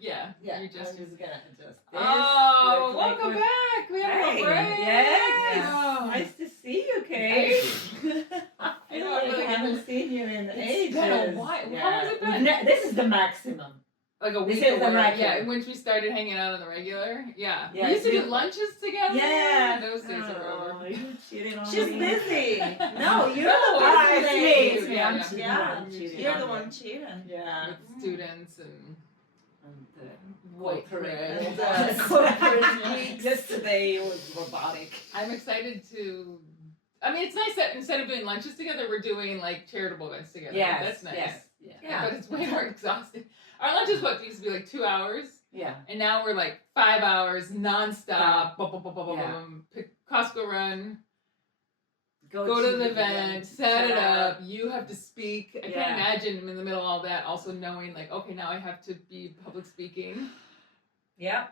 You're just gonna adjust this. Oh, welcome back. We had a little break. Yes. Oh. Nice to see you, Kate. I I know, I really haven't seen you in ages. It's been a while. How long has it been? This is the maximum. Like a week This is the away. record. Yeah, once we started hanging out on the regular. Yeah. Yeah, We used to you- do lunches together. Yeah. Those days are over. You're cheating on She's me. busy. No, you're No, the Ah, one it's cheating. me. Yeah, I'm yeah. cheating. Yeah. I'm cheating. You're the one cheating. Yeah. With students and Corporate. And, corporate weeks. Yesterday was robotic. I'm excited to. I mean, it's nice that instead of doing lunches together, we're doing like charitable events together. Yes, That's nice. yes, Yeah. But it's way more exhausting. Our lunches used to be like 2 hours, Yeah. and now we're like 5 hours nonstop. Boom, boom, boom, boom, boom, Yeah. boom. Pick Costco run. Go to to the event, set it up. You have to speak. I Yeah. can't imagine in the middle of all that also knowing like, okay, now I have to be public speaking. Yeah.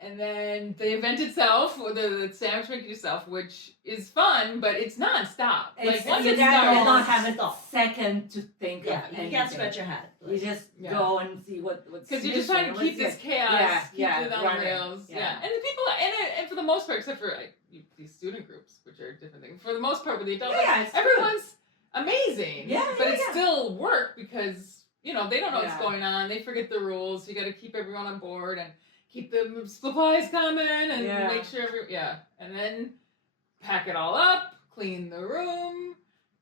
And then the event itself, or the sandwich making yourself, which is fun, but it's nonstop. It's, Like once you it don't starts, have a second to think Yeah. of You anything. can't scratch your head. You just Yeah. go and see what's because you're just trying to keep this chaos, keep it on the running. rails. Yeah. Yeah. And the people, and for the most part, except for like these student groups, which are a different thing. For the most part, with the adults, Yeah, it's everyone's amazing. Yeah, but yeah, it's yeah. still work because they don't know what's Yeah. going on. They forget the rules. You got to keep everyone on board and keep the supplies coming and Yeah. make sure and then pack it all up, clean the room,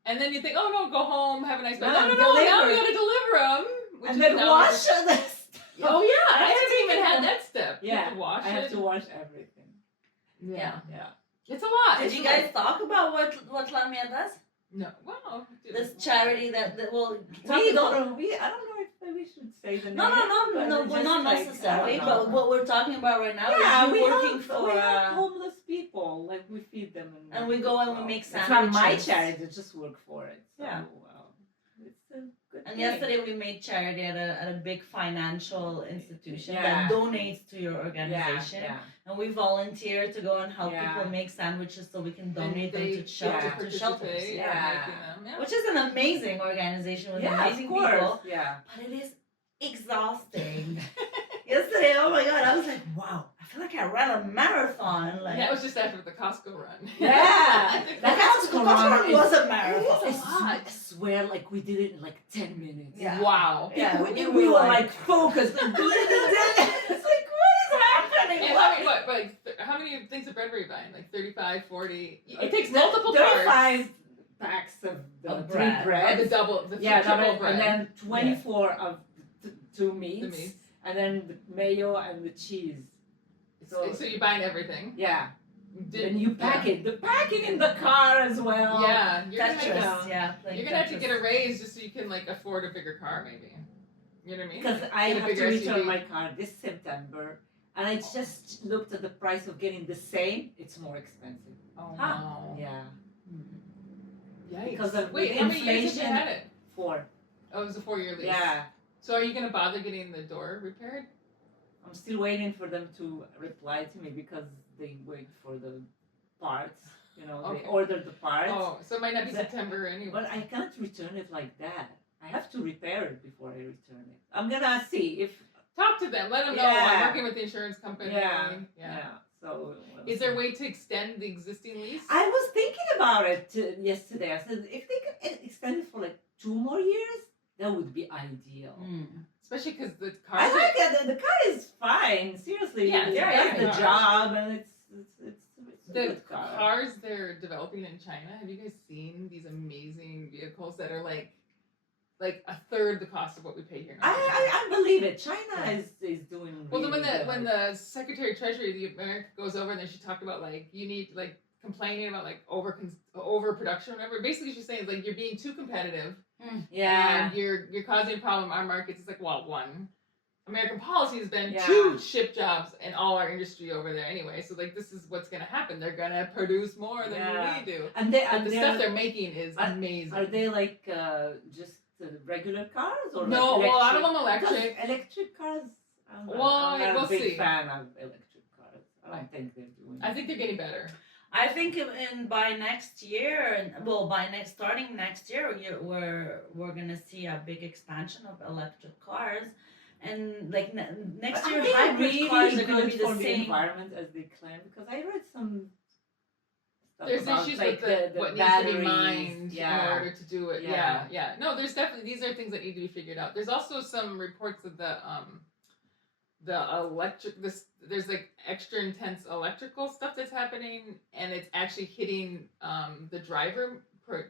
and then you think, oh no, go home, have a nice bed. No, now we got to deliver them. And then wash this. Oh yeah, I haven't Everything. even had that step. You Yeah, have to wash I it. have to wash everything. Yeah. Yeah. It's a lot. Did It's you a guys lot. talk about what Lamia does? No. Well, This charity that well. I don't know if we should say the name. No, but well, just not like, necessarily. I don't But know. what we're talking about right now Yeah, is we you working help, for. we help homeless people. Like we feed them And we go and we make It's not my sandwiches. charity. Just work for it. So, Yeah. it's a good And thing. yesterday we made charity at a big financial institution Yeah. that donates to your organization. Yeah. And we volunteer to go and help Yeah. people make sandwiches so we can And donate them they to shelters. get to To shelters. participate in Yeah. making them. Yeah. Which is an amazing organization with Yeah, amazing of course. people. Yeah. But it is exhausting. Yesterday, oh my god, I was like, wow, I feel like I ran a marathon. Like That was just after the Costco run. Yeah. That's Costco was a It marathon. is a lot. I swear, like we did it in like 10 minutes. Yeah. Wow. Yeah, we were like focused and doing it. It's like, what is happening? And how many things of bread were you buying? Like 35, 40? It takes multiple 35 parts. packs of the Of three bread. Or breads. the double, the Yeah, triple double, bread. and then 24 of two meats, The meats. and then the mayo and the cheese. So you're buying everything. Yeah, Did- and you pack it. The packing in the car as well. Yeah, you're Tetris, gonna, yeah. you're gonna have to get a raise just so you can like afford a bigger car, maybe. You know what I mean? Because I Get a have to bigger return SUV. my car this September, and I just looked at the price of getting the same. It's more expensive. Oh Huh. no. Yeah, Yikes. Because of Wait, the how many years have you inflation. had it? 4. Oh, it was a 4-year lease. Yeah, So are you gonna bother getting the door repaired? I'm still waiting for them to reply to me because they wait for the parts. You know, Okay. they order the parts. Oh, so it might not be The- September anyway. But I can't return it like that. I have to repair it before I return it. I'm gonna see if. Talk to them. Let them know Yeah. I'm working with the insurance company. Yeah. So. Is there a way to extend the existing lease? I was thinking about it yesterday. I said if they could extend it for like 2 more years, that would be ideal. Especially because the car. I like it. The car is fine. Seriously, Yeah, it it's does very the nice. job, and it's a The good car. cars they're developing in China. Have you guys seen these amazing vehicles that are like a third the cost of what we pay here? in America? I believe it. China Yeah. is doing. Well, then really when well. the Secretary of Treasury of America goes over, and then she talked about like you need like complaining about like overproduction or whatever. Basically, she's saying like you're being too competitive. Yeah. And you're causing a problem in our markets. It's like, well, one, American policy has been Yeah. to ship jobs in all our industry over there anyway. So like this is what's gonna happen. They're gonna produce more than Yeah. we do. And they But and the they're- stuff they're making is amazing. Are they like just regular cars or No, like well, a lot of electric? them electric. Because electric cars. Well, I'm not we'll a big see. fan of electric cars. I don't think they're doing. I think they're getting better. I think by next year, starting next year, we're gonna see a big expansion of electric cars, and like next But year are they hybrid really cars are going to good be the for the same. environment as they claim? Because I read some stuff There's about, issues like, with the what needs to be batteries. mined Yeah. in order to do it. Yeah. No, there's definitely these are things that need to be figured out. There's also some reports of the electric there's like extra intense electrical stuff that's happening, and it's actually hitting the driver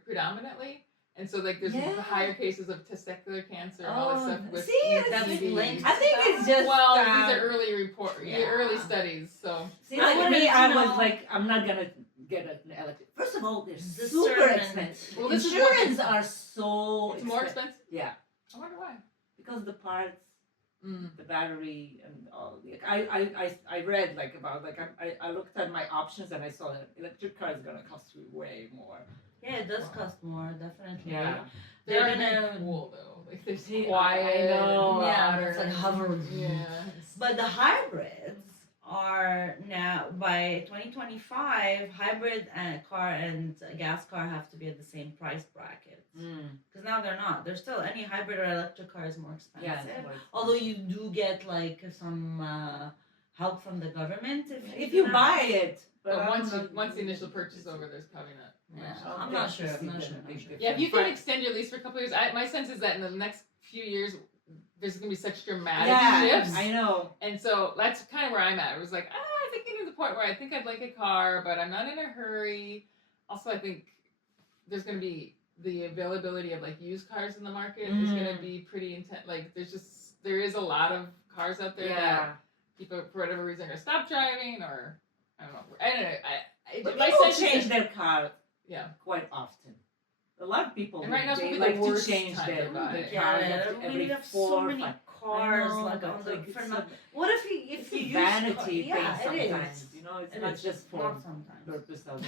predominantly. And so, like, there's higher cases of testicular cancer and all this stuff with that's EVs. linked. I think it's just Well, these are early Yeah. early studies. So See, I like wanted me, to I know- was like, I'm not gonna get an electric. First of all, they're super Discernment. expensive. Well, this is what- Insurance are so it's more expensive. Yeah, I wonder why. because the parts, Mm. the battery, and all. I read like about like I looked at my options and I saw that electric car is gonna cost you way more. Yeah, it does cost more, definitely. Yeah. They're They're very gonna- cool though. Like they're See, quiet. I know. Yeah, modern. it's like hover. Yeah. But the hybrids are now by 2025, hybrid and car and gas car have to be at the same price bracket. Because now they're not. They're still any hybrid or electric car is more expensive. Yeah. it's more Although you do get like some help from the government if you buy it, But I'm once not- the initial purchase is over, there's probably not. Yeah. much. I'm not sure, See I'm not the sure, I'm big not sure. Yeah, if you difference. can extend your lease for a couple of years, my sense is that in the next few years, there's gonna be such dramatic Yeah, shifts. I know. And so that's kind of where I'm at. It was like, I think getting to the point where I think I'd like a car, but I'm not in a hurry. Also, I think there's going to be the availability of like used cars in the market is going to be pretty intense. Like there is a lot of cars out there that people, for whatever reason, are going to stop driving or I don't know. But My people sense is change that- their car Yeah. quite often. A lot of people And right now it's they probably the like to worst change time to their buy it. cars Yeah, every we have 4 so or many 5. cars I know, like but on the like, for it's not. a- What if you it's you a use vanity thing yeah, it sometimes. is. You know, it's It not is. just for Not sometimes. purpose of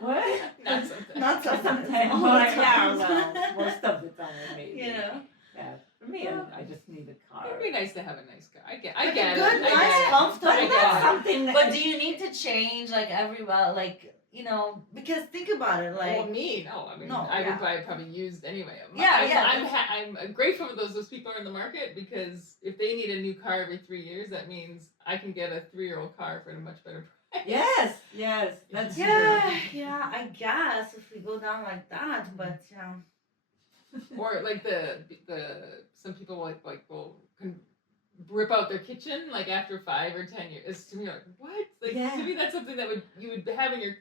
what? Not sometimes. Not sometimes. Sometimes. All Well, the yeah, time. well, most of the time maybe. You know. Yeah, for me, I just need a car. It'd be nice to have a nice car. I get Like a it. good, I get nice, it. comfortable I But get that's it. something that. But do you need to change like like you know, because think about it, like Well, me, no. I mean, No, I yeah. would buy probably used anyway. Yeah, I'm grateful for those people are in the market because if they need a new car every 3 years, that means I can get a 3-year-old car for a much better price. Yes, that's yeah, I guess if we go down like that, but yeah. Or like the some people will rip out their kitchen like after 5 or 10 years. It's to me like what? Like Yeah. to me that's something that you would have in your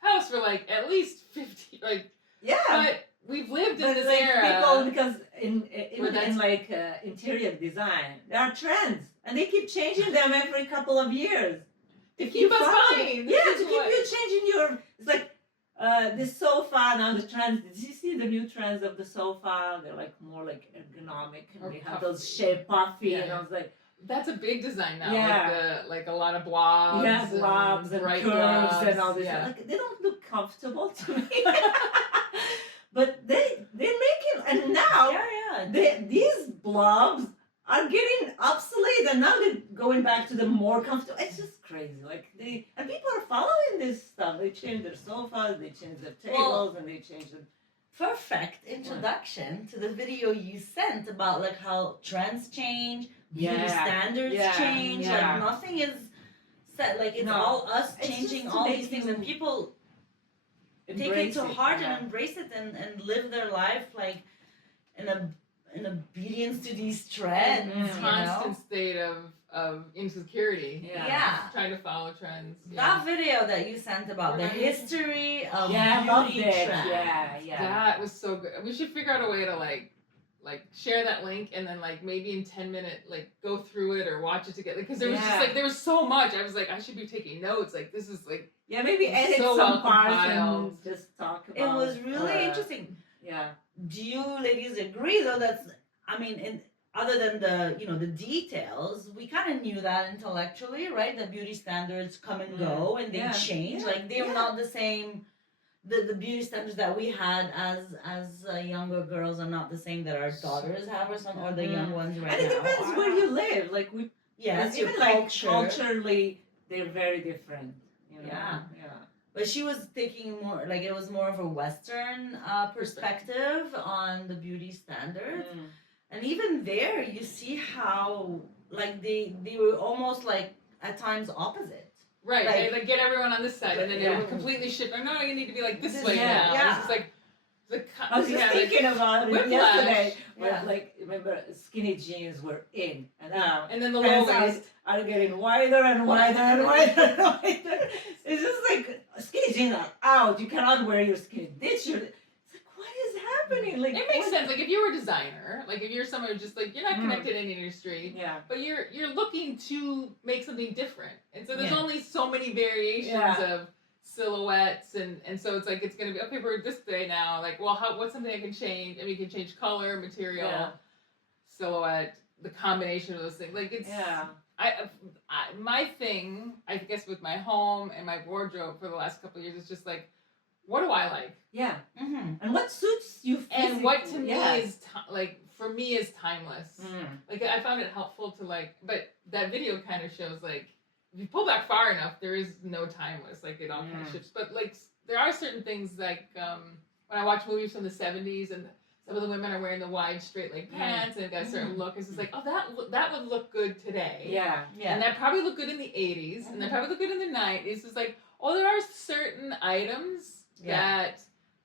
house for like at least 50 like. Yeah. But we've lived in But this like era. people, because Where in that's- like interior design, there are trends, and they keep changing them every couple of years. To keep us following- fine. Yeah, This to is keep what- you changing your. It's like this sofa now. The trends. Did you see the new trends of the sofa? They're like more like ergonomic, and Or they have those puffy. shape puffy, and Yeah. I was like, That's a big design now. Yeah. Like a lot of blobs. yeah, blobs and bright curves blobs. and all this. Yeah. Like they don't look comfortable to me. But they're making, and now these blobs are getting obsolete, and now they're going back to the more comfortable. It's just crazy. Like and people are following this stuff. They change their sofas, they change their tables, and they change the. Perfect introduction to the video you sent about like how trends change, beauty standards change. Yeah. Like nothing is set. Like it's No. all us It's changing just to all make these things, you and people take it Embrace to heart yeah. and embrace it and live their life like in obedience to these trends. Mhm. You Constant know? state of insecurity. Yeah. Trying to follow trends. That video that you sent about the Right. history of Yeah, I loved beauty it. trends. Yeah. That was so good. We should figure out a way to like share that link and then like maybe in 10-minute like go through it or watch it together because there was just Yeah. like there was so much. I was like I should be taking notes. Like this is like Yeah, maybe edit So some well parts compiled. and just talk about. It was really interesting. Yeah. Do you ladies agree though that's I mean in other than the details, we kind of knew that intellectually, right? The beauty standards come and go and they Yeah. change. Yeah. Like they're Yeah. not the same. The beauty standards that we had as younger girls are not the same that our daughters have or the young ones right And it now. depends are. where you live. Like Yes, your even like culture. culturally, they're very different. You know? Yeah. Yeah. But she was taking more like it was more of a Western perspective on the beauty standards. Mm. And even there, you see how like they were almost like at times opposite. Right, Like- they like get everyone on this side, and then Yeah. they would completely shift. Oh, no, you need to be like this This- way yeah, now. yeah. It's just like the I was just thinking about it whiplash. yesterday. Where, Yeah. like, remember, skinny jeans were in, and now and then the pants low waist. are getting wider and wider and wider and wider. It's just like skinny jeans are out. You cannot wear your skinny ditch. It's like, what is happening? Like, It makes what- sense. Like if you were a designer, like if you're someone who's just like you're not Mm. connected in the industry, Yeah. but you're looking to make something different, and so there's Yeah. only so many variations Yeah. of silhouettes, and so it's like it's gonna be okay. We're this way now. Like, well, what's something I can change? I mean, you can change color, material, Yeah. silhouette, the combination of those things. Like it's Yeah. my thing, I guess, with my home and my wardrobe for the last couple of years is just like, what do I like? Yeah. Mm-hmm. And what suits you physically? And what to me Yes. is like for me is timeless. Mm. Like I found it helpful to like, but that video kind of shows like if you pull back far enough, there is no timeless. Like it all kind of shifts. But like there are certain things like when I watch movies from the '70s and some of the women are wearing the wide straight leg pants and they've got a certain look. It's just like, oh, that would look good today. Yeah. Yeah. And that probably looked good in the '80s, and that probably looked good in the '90s. It's just like, oh, there are certain items that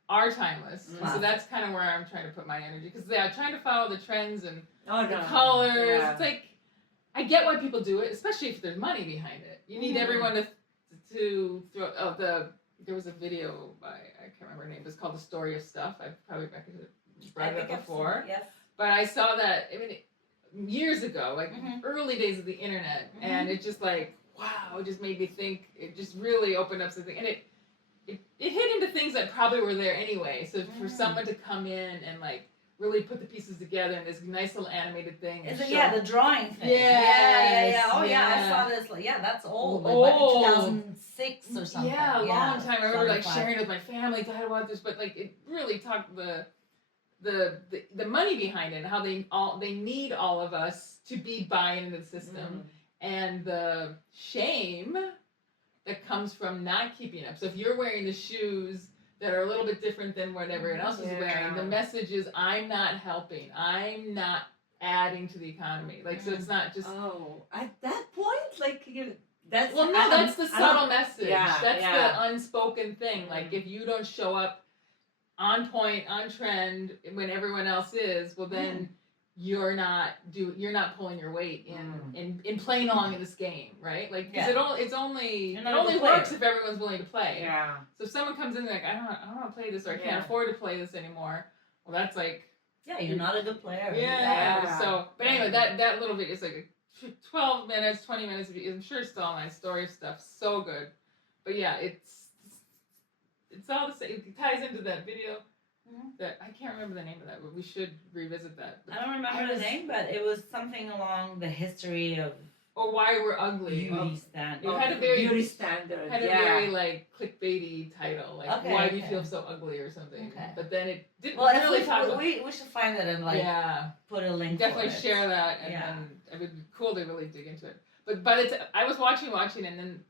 are timeless. And so that's kind of where I'm trying to put my energy because I'm trying to follow the trends and Oh, the no. colors. Yeah. It's like I get why people do it, especially if there's money behind it. You need everyone to throw. Oh, there was a video by I can't remember her name. It's called The Story of Stuff. I've probably brought it up before. Yes. But I saw that, I mean, years ago, like early days of the internet, and it just like, wow, it just made me think, it just really opened up something. And it hit into things that probably were there anyway. So for someone to come in and like really put the pieces together in this nice little animated thing. Is and it, show- yeah, the drawing thing. Yes, Oh, yeah, I yeah. saw this. Like, yeah, that's old. Like Old. back in 2006 or something. Yeah, a long time. I remember like 2005. sharing with my family, God, about this, but like it really talked the money behind it and how they need all of us to be buying into the system and the shame that comes from not keeping up. So if you're wearing the shoes that are a little bit different than what everyone else is wearing, the message is I'm not helping. I'm not adding to the economy. Like so it's not just Oh, at that point, like that's well, no, that's the subtle message. Yeah, That's yeah. the unspoken thing. Like if you don't show up on point, on trend when everyone else is, well then you're not pulling your weight in playing along in this game, right? Like because it only You're not a good works player. if everyone's willing to play. Yeah. So if someone comes in like I don't want to play this or I Yeah. can't afford to play this anymore, well that's like Yeah, you're not a good player. yeah. So but anyway, that little video is like 12 minutes, 20 minutes. I'm sure it's still my story stuff. So good. But yeah, it's all the same. It ties into that video. That I can't remember the name of that, but we should revisit that. I don't remember the name, but it was something along the history of Or why we're ugly. beauty standards. It had a very beauty standard. had a very like clickbaity title, like Okay, why do you okay. feel so ugly or something. Okay. But then it didn't Well, really if talk about. we should find it and like Yeah, put a link. definitely for it. share that, and Yeah. then it would be cool to really dig into it. But by the time I was watching, and then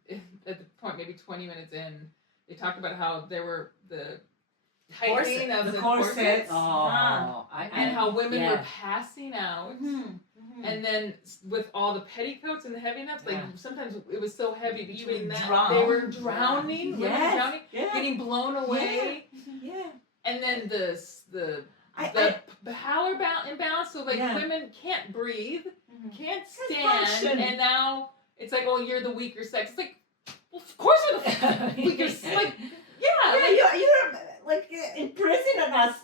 at the point maybe 20 minutes in, they talked about how there were the tightening of the corset. corsets, Oh, and how women were yeah. passing out. Mhm. And then with all the petticoats and the heaviness, like Yeah. sometimes it was so heavy You between would that drown. they were drowning, women Yes. drowning, Yeah. getting blown away, Yeah. and then the I- power imbalance. So like Yeah. women can't breathe, Mhm. can't Can't stand, function. and now it's like, oh, you're the weaker sex. It's like, well, of course we're the weaker. Like, yeah, Yeah, like, you're like imprisoning us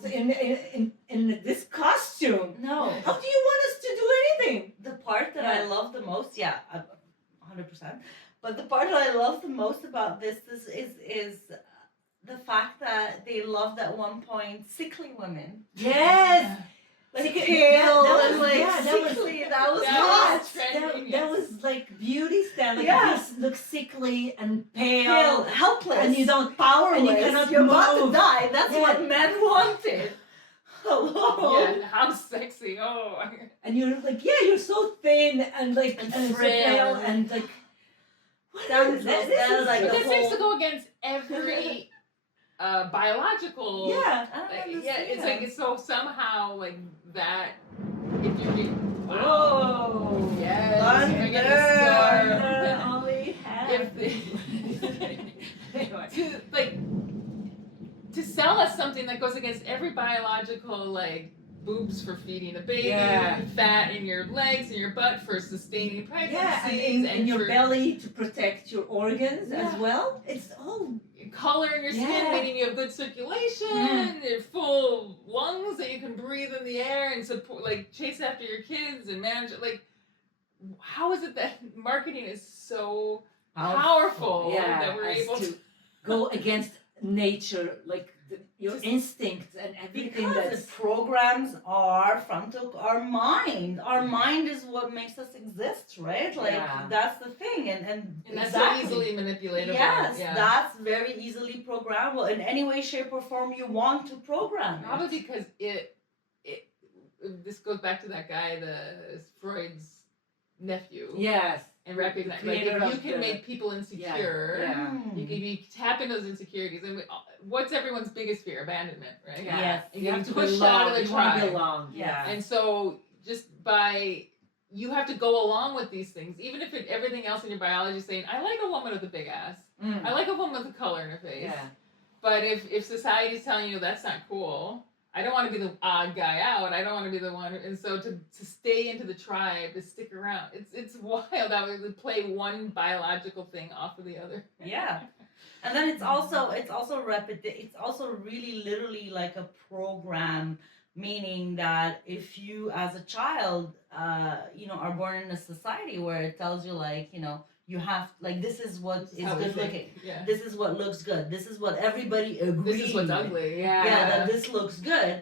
in this costume. No. How do you want us to do anything? The part that Yeah. I love the most, 100%. But the part that I love the most about this is the fact that they loved at one point sickly women. Yes. Like Pale that and was- like yeah, that was- sickly. That was That hot. was trending, that yes. was like beauty standard. Like Yeah. you look sickly and Pale, pale, helpless, and you don't powerless. and you cannot You're about to move. die. That's Yeah. what men wanted. Hello. yeah, how sexy. Oh, and you're like, yeah, you're so thin and like And so frail. and like. What That is was like but the that seems whole- to go against every biological. yeah. I don't Yeah, understand. it's like it's so somehow like that if you do, Oh, yes, Thunder. bring it to Thunder store. only If Anyway. to like to sell us something that goes against every biological like boobs for feeding a baby, Yeah. fat in your legs and your butt for sustaining pregnancies, Yeah, and in your for belly to protect your organs Yeah. as well. It's all color in your skin, Yeah. meaning you have good circulation, your full lungs that you can breathe in the air and support, like chase after your kids and manage it. Like, how is it that marketing is so powerful that we're as able to go against nature, like your Just- instincts and everything Because that's it programs our frontal, our mind. Our mind is what makes us exist, right? Like Yeah. that's the thing, and that's exactly. so easily manipulatable. Yes, yeah. that's very easily programmable in any way, shape, or form you want to program. Probably it. because it this goes back to that guy, the Freud's nephew. yes. And recognize, like, creator if you of can the- make people insecure, Yeah. you can you tap into those insecurities. And what's everyone's biggest fear? Abandonment, right? Yeah. Yes. And You getting have to pushed belong. out of the You want to tribe. belong. Yes. Yeah. And so, just by you have to go along with these things, even if everything else in your biology is saying, "I like a woman with a big ass. Mm. I like a woman with a color in her face." Yeah. But if society's telling you that's not cool, I don't want to be the odd guy out. I don't want to be the one. And so to stay into the tribe, to stick around, it's wild that we would play one biological thing off of the other. Yeah. And then it's also it's also really literally like a program, meaning that if you as a child are born in a society where it tells you like you have like this is what This is is how we good think. looking, Yeah. this is what looks good, this is what everybody agrees, This is what's ugly. Yeah. that this looks good,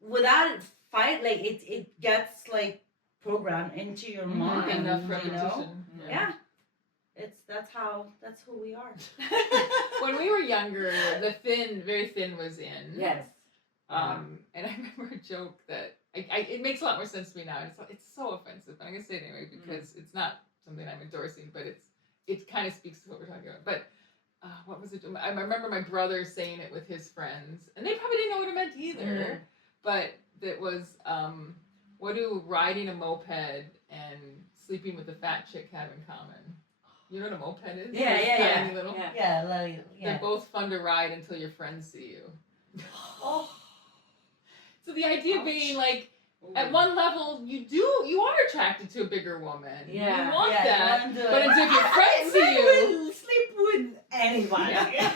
without it fight like it gets like programmed into your mind, Enough you repetition. know? Yeah. That's who we are. When we were younger, the very thin was in. Yes. And I remember a joke that it makes a lot more sense to me now. It's so offensive, but I'm gonna say it anyway because it's not something I'm endorsing, but it kind of speaks to what we're talking about. But what was it? I remember my brother saying it with his friends, and they probably didn't know what it meant either. But it was, what do riding a moped and sleeping with a fat chick have in common? You know what a moped is? Yeah, Those yeah, tiny yeah. little. Yeah, They're both fun to ride until your friends see you. Oh. So the idea being like, at one level, you are attracted to a bigger woman. Yeah. You want that. You wanna do But it. until your friends see Men you. will sleep with anybody. Yeah.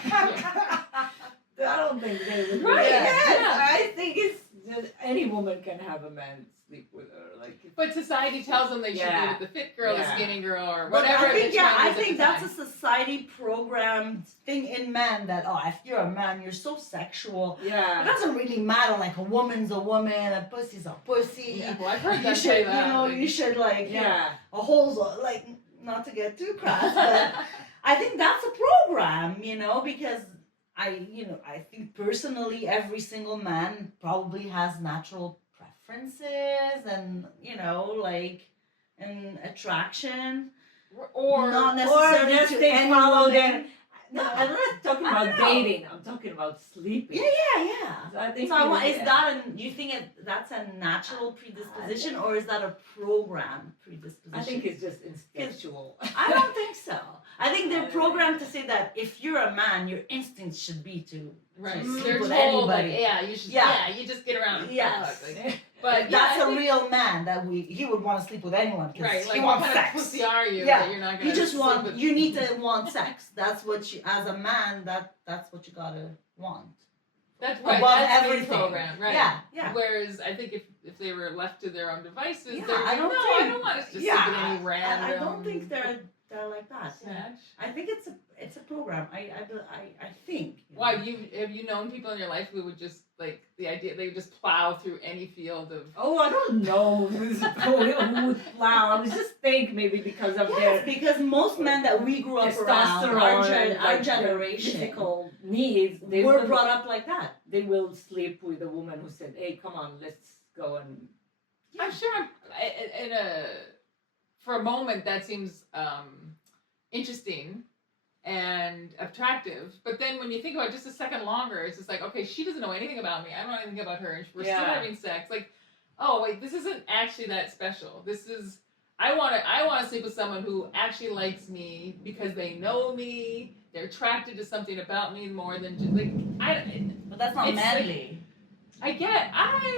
I don't think they would. Right, Yes, yeah. I think it's just any woman can have a man sleep with her. Like. But society tells them they should be with the fit girl, the Yeah. skinny girl, or But whatever. I think the trend I is at think the that's time. a society programmed thing in men that if you're a man you're so sexual. It Yeah. doesn't really matter. Like a woman's a woman, a pussy's a pussy. Yeah, well, I've heard You them should, say that. you should like, Yeah. a hole's like not to get too crass, but I think that's a program, because I think personally every single man probably has natural preferences and and attraction. or Not Or necessarily just to they any follow woman. them. No, I'm not talking I about don't know. dating. I'm talking about sleeping. Yeah. So I think So I want, it- is that you think that's a natural predisposition or is that a program predisposition? I think it's just instinctual. I don't think so. I think they're programmed to say that if you're a man, your instincts should be to right. sleep They're with told like, anybody. yeah, you should. Yeah. Yeah, you just get around. And Yes. fuck. Like, but That's yeah, I a think- real man that he would want to sleep with anyone because right. he Like, what wants kind sex. of pussy are you Yeah. that you're not gonna? You just sleep want. with- You need to want sex. That's what you, as a man, that's what you gotta want. That's right. above That's everything. the program, right? Yeah. Whereas I think if they were left to their own devices, Yeah, they're I like, don't no, think- I don't want to just yeah, sleep with any random. I don't think they're like that. snatch. I think it's a program. I think. Why have you known people in your life who would just like the idea they would just plow through any field of Oh, I don't know who's who would plow. I was just think maybe because of Yes, their because most men that we grew up around, our, testosterone, our like, their generation, physical needs, they were will, brought up like that. they will sleep with a woman who said, "Hey, come on, let's go and." I'm sure for a moment that seems interesting and attractive, but then when you think about it just a second longer, it's just like, okay, she doesn't know anything about me. I don't know anything about her, and we're still Yeah. having sex. Like, oh wait, this isn't actually that special. This is I want to sleep with someone who actually likes me because they know me. They're attracted to something about me more than just like But that's not It's manly. I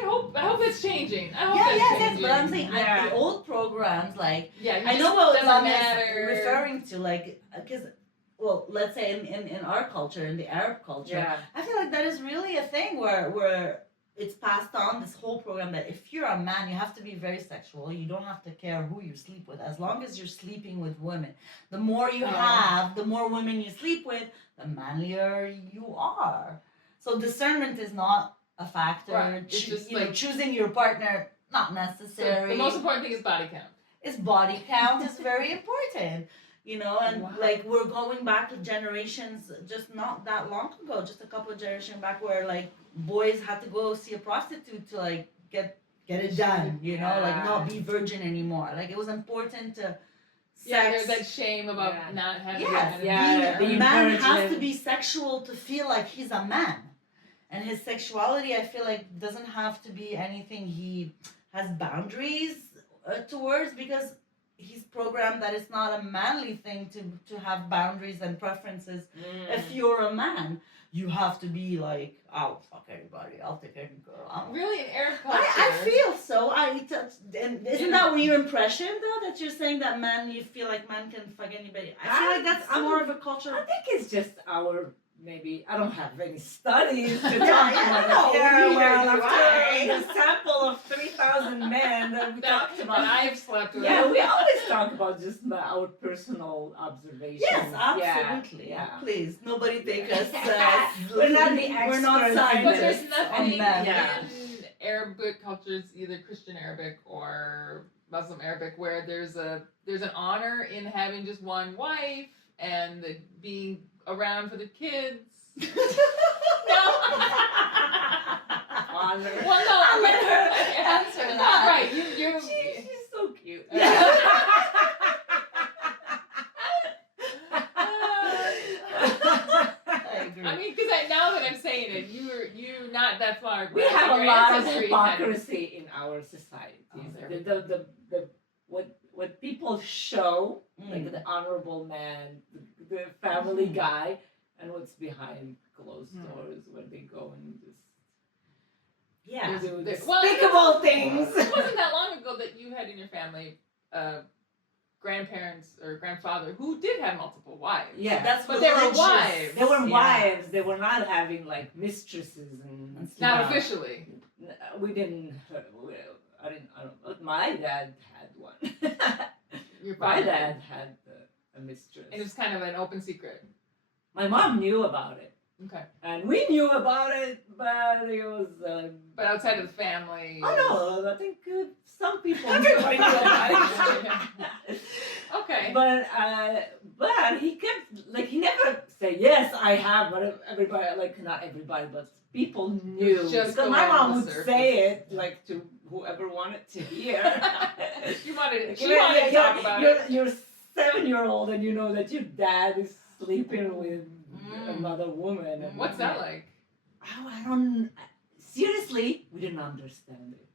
hope it's changing. I hope Yeah, that's yes, changing. but I'm saying Yeah. the old programs, like, Yeah, I know what doesn't Lam matter. is referring to, like, because, well, let's say in our culture, in the Arab culture, Yeah. I feel like that is really a thing where it's passed on, this whole program, that if you're a man, you have to be very sexual. You don't have to care who you sleep with, as long as you're sleeping with women. The more you have, the more women you sleep with, the manlier you are. So discernment is not a factor. Right. It's just you know, like- choosing your partner, not So necessary. the most important thing is body count. Is body count is very important, you know, and Wow. like we're going back to generations just not that long ago, just a couple of generations back, where like boys had to go see a prostitute to like get it done, you know, like not be virgin anymore. Like it was important to Yeah, sex. there's that shame about Yeah. not having. Yes, that yeah, a being man has virgin. to be sexual to feel like he's a man. And his sexuality, I feel like, doesn't have to be anything he has boundaries towards, because he's programmed that it's not a manly thing to have boundaries and preferences. If you're a man, you have to be like, I'll fuck everybody, I'll take any girl. Really, in Arab culture. I feel so. And isn't that your impression though, that you're saying that you feel like man can fuck anybody? I feel like that's more of a culture. I think it's just our, maybe, I don't have any studies to talk Yeah, about. I know. Yeah, Neither well, do after a sample of 3,000 men that we talked that about. I've slept with. Yeah, we always talk about just our personal observations. Yes, Yeah, absolutely. yeah. Please, nobody take us. We're not the We're not experts. scientists. But there's on nothing that. Yeah. in Arabic cultures, either Christian Arabic or Muslim Arabic, where there's an honor in having just one wife and being around for the kids. No. Honor. Well, no, I'll let her but- answer No, that. right? You. She's so cute. I agree. I mean, because now that I'm saying it, you not that far. We back, have a your lot of ancestry had- hypocrisy in our society. Oh, there we What people show, like Mm. the honorable man, the family guy, and what's behind closed doors, where they go and just Yeah. do There's- despicable things. It wasn't that long ago that you had in your family grandparents or grandfather who did have multiple wives. Yeah, That's But they were religious. wives. they were Yeah. wives. They were not having like mistresses and And stuff. Not Yeah. officially. We didn't. I didn't. I don't. But my dad had one. Your My father dad did. had a mistress. And it was kind of an open secret. My mom knew about it, Okay. and we knew about it, but it was. But outside of the family. I know. I think some people. Everybody knew knew about about it. Okay. But he kept like he never say yes I have, but everybody like not everybody, but people knew just because my below mom the would surface. say it like to whoever wanted to hear. she wanted Like, to talk about you're, it. You're 7-year-old and you know that your dad is sleeping with Mm. another woman. And What's that like? I don't. Seriously, we didn't understand it.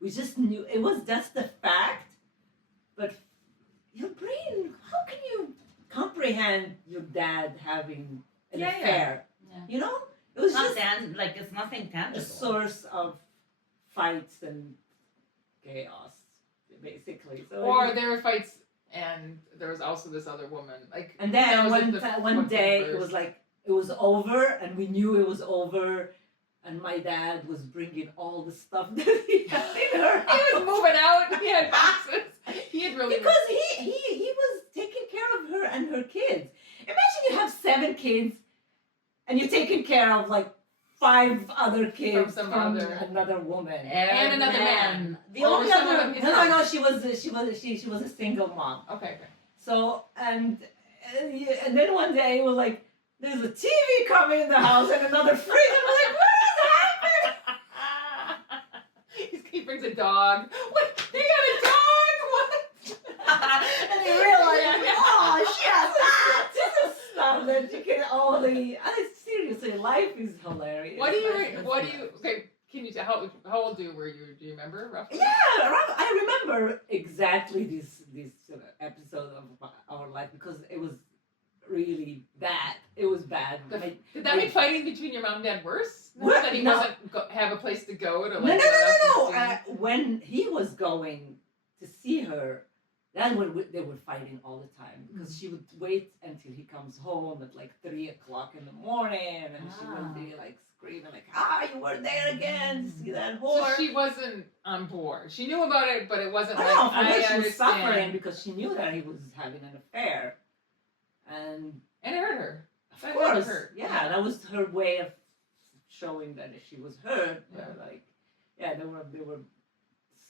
We just knew it was just the fact, but your brain, how can you comprehend your dad having an Yeah, yeah. affair? Yeah. You know, it was It's not just like it's nothing a tangible. source of fights and chaos, basically. So Or there were fights and there was also this other woman. Like and that then was one, like the- one what came day it first. was like it was over, and we knew it was over. And my dad was bringing all the stuff that he had in her he was house. moving out. He had boxes. He had really Because he was taking care of her and her kids. Imagine you have 7 kids and you're taking care of like 5 other kids some from other- another woman. And another man. The Or only some of other them- No, she was a single mom. Okay. So and then one day it was like there's a TV coming in the house and another fridge. And we're like, what has happened? He brings a dog. What? They got a dog? What? and they realized, oh shit, This is stuff that you can only. Seriously, life is hilarious. What do you? Okay. Can you? how old were you? Do you remember roughly? Yeah, I remember exactly this episode of our life because it was really bad. It was bad. Did that make fighting between your mom and dad worse? What? That he No. wasn't have a place to go to No, like. no. When he was going to see her, then they were fighting all the time because she would wait until he comes home at like 3:00 in the morning, and she would be like screaming like, you were there again, see that whore. So she wasn't on board. She knew about it, but it wasn't like I I she was understand. suffering because she knew that he was having an affair, and it hurt her. of course, yeah, that was her way of showing that she was hurt. Yeah. But like, yeah, they were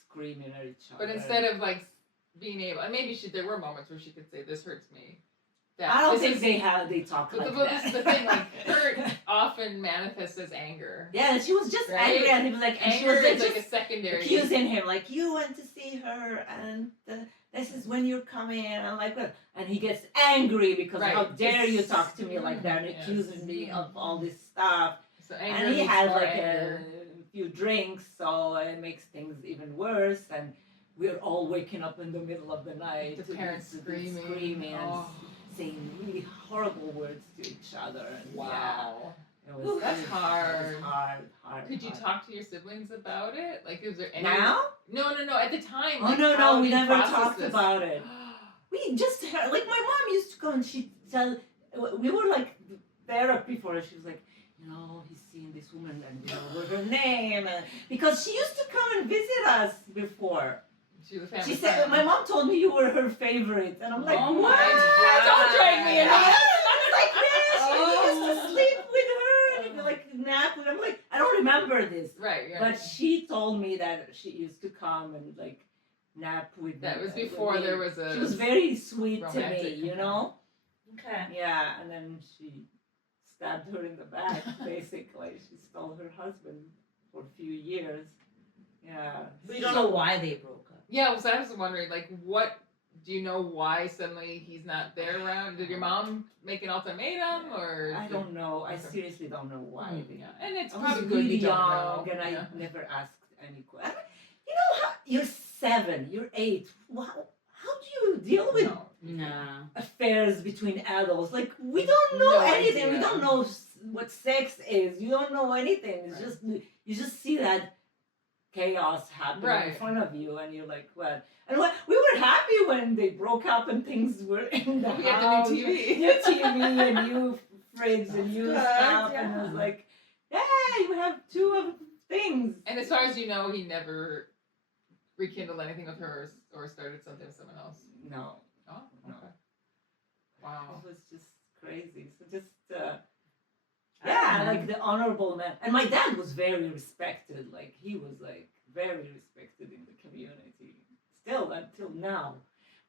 screaming at each other. But instead of like being able, and maybe there were moments where she could say, "This hurts me." I don't think they talk like that. This is the thing, like hurt often manifests as anger. Yeah, and she was just Right? angry, and he was like, and she Anger was is like like a secondary. accusing him, like, you went to see her, and this is when you're coming, and like, what? And he gets angry because Right. how dare you talk to me like that, and Yes. accusing me of all this stuff. So anger And he leads had more like anger. a few drinks, so it makes things even worse. And we're all waking up in the middle of the night, The parents to screaming. and Oh. saying really horrible words to each other. And Wow. yeah, it Ooh, was, that's it was hard. hard. Could you hard. talk to your siblings about it? Like, is there any? now? No. At the time. Oh like, no, how we do you never process talked this? about it. We just like my mom used to go and she'd tell. We were like therapy for her. She was like, he's seeing this woman and what her name, and because she used to come and visit us before. She was a family She said, friend. my mom told me you were her favorite, and I'm like, Oh what? my God. Don't drag me in I this. was like, yes, she used to Oh. sleep with her and like nap with her. I'm like, I don't remember this. Right. But she told me that she used to come and like nap with That was with before me. there was a. She was very sweet to me, romantic. Okay. Yeah, and then she stabbed her in the back, basically. She stole her husband for a few years. Yeah. We don't know why they broke up. Yeah, so I was wondering, like, what do you know why suddenly he's not there around? Did your mom make an ultimatum, or I don't know. I Okay. seriously don't know why. Yeah, and it's I probably was good really you don't young, know. and Yeah. I never asked any questions. You're 7, you're 8. How do you deal with No. Nah. affairs between adults? Like, we don't know No anything. We idea. don't know what sex is. You don't know anything. It's Right. just you just see that chaos happening in Right. front of you, and you're like, what? And we were happy when they broke up and things were in the We had house. the new TV. New TV and new fridge and new Good, stuff, and it was yeah. like, hey, we have 2 of things. And as far as you know, he never rekindled anything with her or started something with someone else. No, Oh, No. okay. Wow. it was just crazy. So just. I Yeah, don't know. like the honorable man. And my dad was very respected. Like, he was, like, very respected in the community. Still, until now.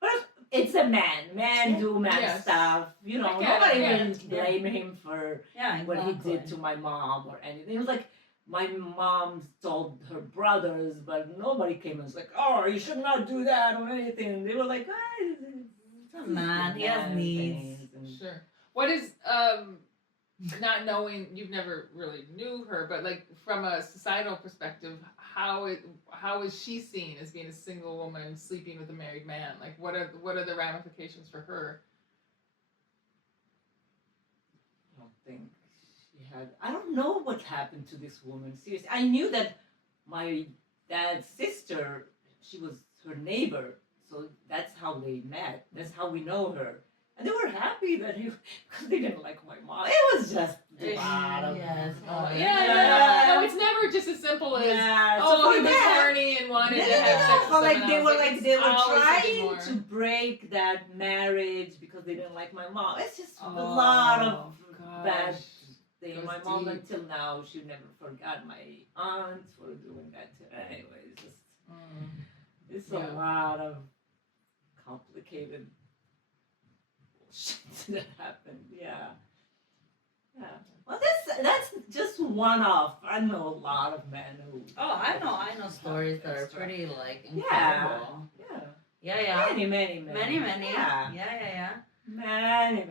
But it's a man. Men do man Yes. stuff. I get it, Nobody yeah. will blame him for Yeah, what he exactly. did to my mom or anything. It was like, my mom told her brothers, but nobody came and was like, oh, you should not do that or anything. They were like, It's a man, he has needs. things and- Sure. What is not knowing, you've never really knew her, but like from a societal perspective, how is she seen as being a single woman sleeping with a married man? Like, what are the ramifications for her? I don't think she had. I don't know what happened to this woman. Seriously, I knew that my dad's sister, she was her neighbor, so that's how they met. That's how we know her, and they were happy that because they didn't like my mom. It was just a lot of Yes. Oh, Oh, yeah. No, it's never just as simple as Yeah, oh, so he for was that- horny and wanted No, to no, have no, sex with but like someone they else. were Like, they it's were always something trying more. to break that marriage because they didn't like my mom. It's just a lot of Oh, bad gosh. things. Goes My mom deep. until now she never forgot my aunt for doing that to her. Anyway, it's just it's Yeah. a lot of complicated shit that happened. Yeah. Yeah. Well, that's just one off. I know a lot of men who. Oh, I know stories that are pretty like Yeah. incredible. Yeah. Yeah, yeah. Many men. Many. Yeah. Yeah. Many.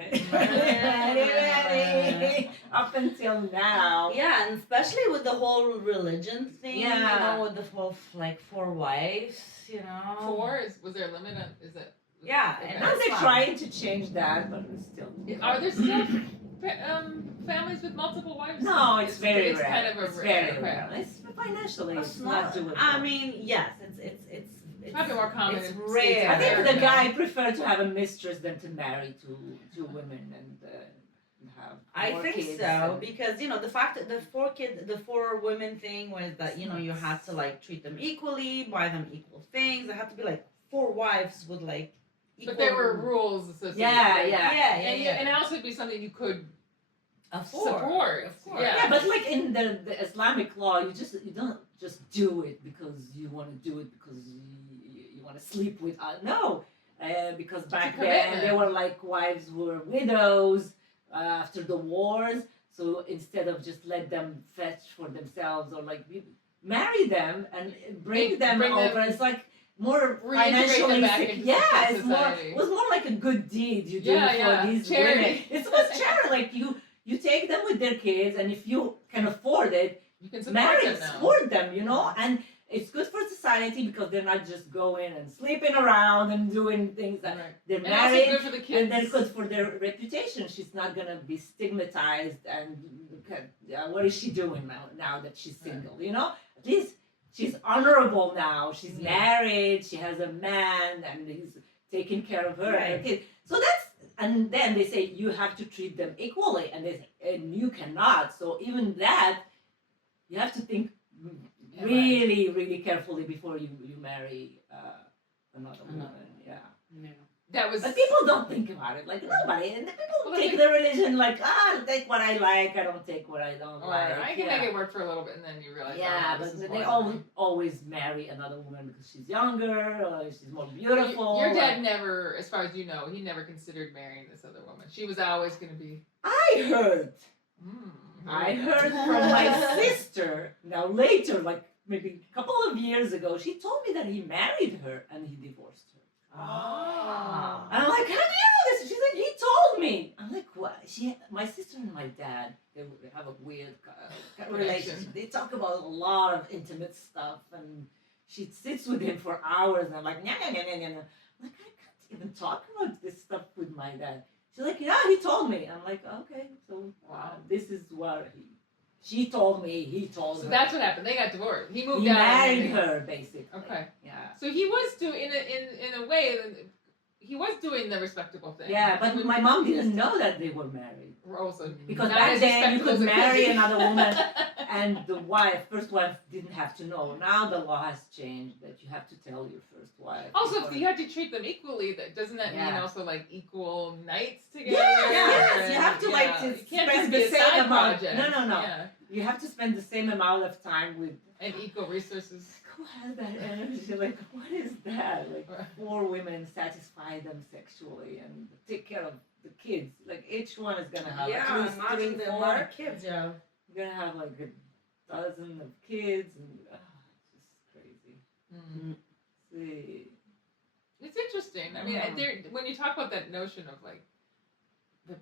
Up until now. Yeah, and especially with the whole religion thing, Yeah. you know, with the whole like 4 wives, you know. 4 was there a limit on? Is it? Yeah, Okay. and Now they're Islam. trying to change that, but it's still. Are there still families with multiple wives? No, it's very it's rare. kind of a It's very okay. rare. It's financially, it's Small- not doable. I mean, yes, it's Probably more common. It's in rare. States I think America. the guy preferred to have a mistress than to marry two women and have. I more think kids so and- because the fact that the 4 women thing was that you had to like treat them equally, buy them equal things. There had to be like 4 wives with like. Equal... But there were rules associated. Yeah, with it. yeah. And it also would be something you could Afford. support. Of course. Yeah. Yeah, but like in the Islamic law, you don't just do it because you want to do it because you want to sleep with. No, because back then there were like wives who were widows after the wars. So instead of just let them fetch for themselves or like marry them and bring them over, it's like more Reintegrate them back financially. into Yeah, it's more. society. It was more like a good deed you do for these charity. women. It was charity. Like you take them with their kids, and if you can afford it, You can support marry, them now. support them, and it's good for society because they're not just going and sleeping around and doing things that Right. they're And also married, good for the kids. and they're good for their reputation. She's not gonna be stigmatized and what is she doing now that she's single? At least she's honorable now. She's married. She has a man, and he's taking care of her. Right. And her kids. So and then they say you have to treat them equally, and you cannot. So even that, you have to think really, really carefully before you marry another woman. Yeah. That was. But people don't think about it. Like nobody, and people Well, take like- their religion like I take what I like. I don't take what I don't Or like. I can make it work for a little bit, and then you realize. Yeah, oh, this is but more they than me. always marry another woman because she's younger or she's more beautiful. Your dad never, as far as you know, he never considered marrying this other woman. She was always going to be. I heard. Mm, I heard from my sister. Now later, like maybe a couple of years ago, she told me that he married her and he divorced her. Ah. And I'm like, how do you know this? She's like, he told me. I'm like, what? My sister and my dad, they have a weird relationship. They talk about a lot of intimate stuff, and she sits with him for hours. And I'm like, no. I'm like, I can't even talk about this stuff with my dad. She's like, yeah, he told me. I'm like, okay, so this is what she told me. He told So her. that's what happened. They got divorced. He moved He out. married her, basically. Okay. Yeah. So he was doing in a way. He was doing the respectable thing. Yeah, but my mom didn't know that they were married. Also, Because not back as then you respectable could as it marry be. another woman, and the first wife, didn't have to know. Now the law has changed that you have to tell your first wife. Also, before- if you had to treat them equally, doesn't that mean Yeah. also like equal nights together? Yes, you have to like to You can't spend just be the a same side amount. project. No. Yeah. You have to spend the same amount of time with. And equal resources. Who has that energy? Like, what is that? Like, 4 women satisfy them sexually and take care of the kids. Like, each one is gonna have at least 3, imagine the 4. amount of kids, yeah. You're gonna have like a dozen of kids, and it's just crazy. Mm. See. It's interesting. I mean, when you talk about that notion of like the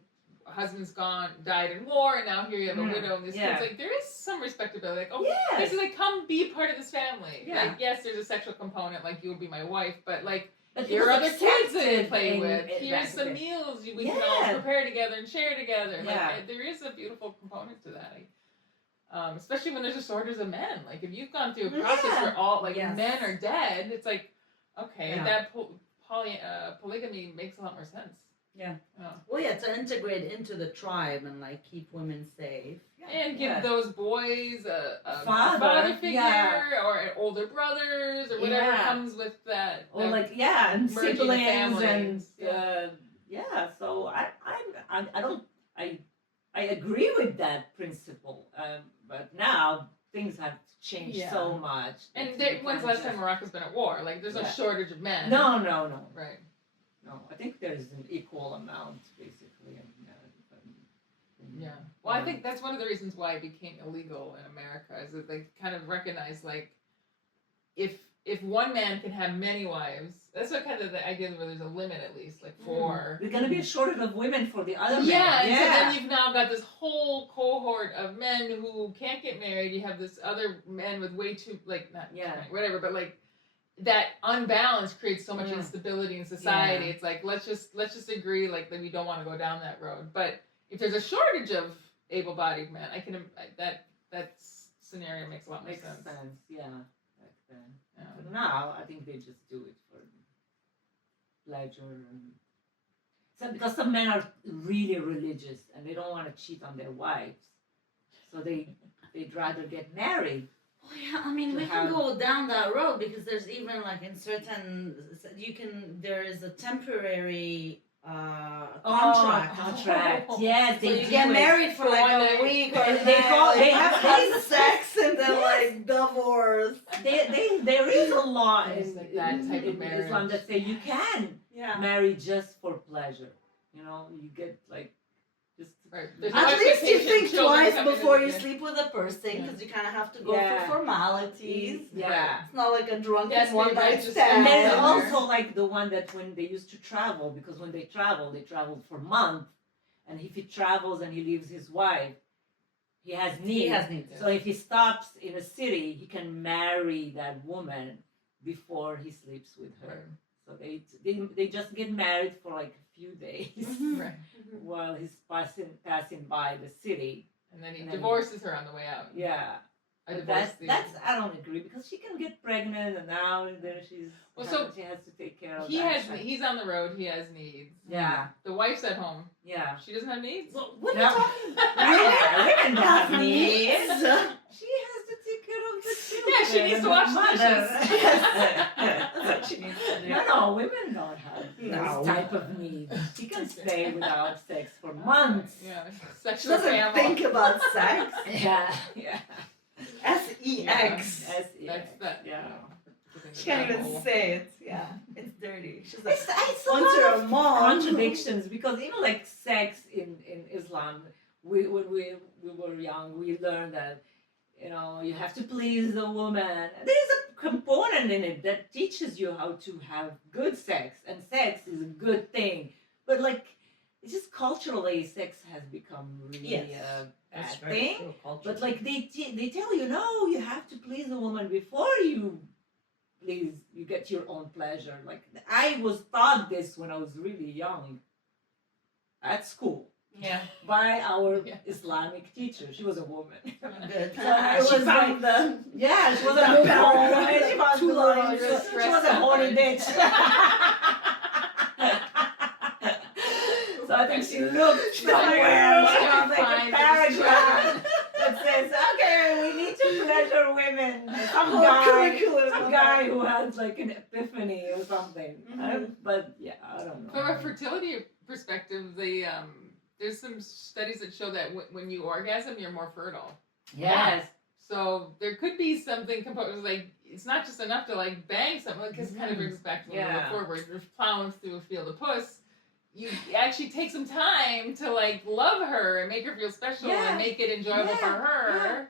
husband's died in war, and now here you have a widow and these kids. Like, there is some respectability. Like, oh, Yes. this is like, come be part of this family. Yeah. Like, yes, there's a sexual component. Like, you will be my wife, but like. But Here are other kids that you accepted play in- with. in Here's back some then. meals we can all Yeah. prepare together and share together. Yeah. Like, there is a beautiful component to that. Especially when there's a shortage of men. Like, if you've gone through a process Yeah. where all Yes. men are dead, it's like, okay, Yeah. that polygamy makes a lot more sense. Yeah. Oh. Well, yeah, to integrate into the tribe and like keep women safe. And give Yeah. those boys a Father, father figure yeah. or older brothers or whatever Yeah. comes with that. Or that like and merging of siblings families. and So I agree with that principle. But now things have changed Yeah. so much. And that there, you when's the can't last time just- Morocco's been at war? Like, there's no Yeah. shortage of men. No. Right. No, I think there's an equal amount, basically. Yeah. Well, I think that's one of the reasons why it became illegal in America, is that they kind of recognized, like, if if one man can have many wives, that's what kind of the idea where there's a limit at least, like 4. There's gonna be a shortage of women for the other Yeah, men. and so then you've now got this whole cohort of men who can't get married. You have this other men with way too whatever, but like that unbalance creates so much instability in society. It's like let's just agree like that we don't want to go down that road. But if there's a shortage of able-bodied men, I can that scenario makes a lot more sense. Yeah. Back then. Yeah. But now I think they just do it for pleasure because some men are really religious and they don't want to cheat on their wives, so they'd rather get married. Oh yeah, I mean we can go down that road because there's even like in certain there is a temporary contract. Yes, so you get married for like a week or they have sex and then like divorce. There is a law in that type of marriage. Islam that say you can marry just for pleasure. You know, you get like just right. At least you think twice before you sleep with a person because you kind of have to go through formalities. Yeah, it's not like a drunken one night stand. And there's also like the one that when they used to travel, because when they traveled for months, and if he travels and he leaves his wife, he has needs. So if he stops in a city, he can marry that woman before he sleeps with her. Right. So they just get married for like a few days while he's passing by the city, and then he divorces her on the way out. Yeah, that's I don't agree because she can get pregnant and now she has to take care of. He's on the road. He has needs. Yeah, the wife's at home. Yeah, she doesn't have needs. Well, what are you talking about? Women don't have needs. She has to take care of the children. Yeah, she needs to wash dishes. That's what she needs to do. No, women don't have this type of needs. She can stay without sex for months. Yeah, she doesn't think about sex. Yeah. S-E-X. S-E-X. Yeah. She can't even say it. Yeah, it's dirty. She's like, it's a lot of contradictions because even like sex in Islam, when we were young, we learned that you have to please the woman. There's a component in it that teaches you how to have good sex, and sex is a good thing. But like, it's just culturally, sex has become really a bad thing. But like they tell you, no, you have to please the woman before you get your own pleasure. Like I was taught this when I was really young at school. Yeah, by our Islamic teacher. She was a woman. Good. She was a woman. She was a woman. She found two lines. She was a horny bitch. So I think she looked somewhere. She was like a paragraph that says, "Okay, we need to pleasure women." Some guy who had like an epiphany or something. But yeah, I don't know. From a fertility perspective, there's some studies that show that when you orgasm, you're more fertile. Yes. So there could be something composed, like it's not just enough to like bang something, because it kind of brings us back to when we were forward. We're plowing through a field of puss. You actually take some time to like love her and make her feel special and make it enjoyable for her. Yeah.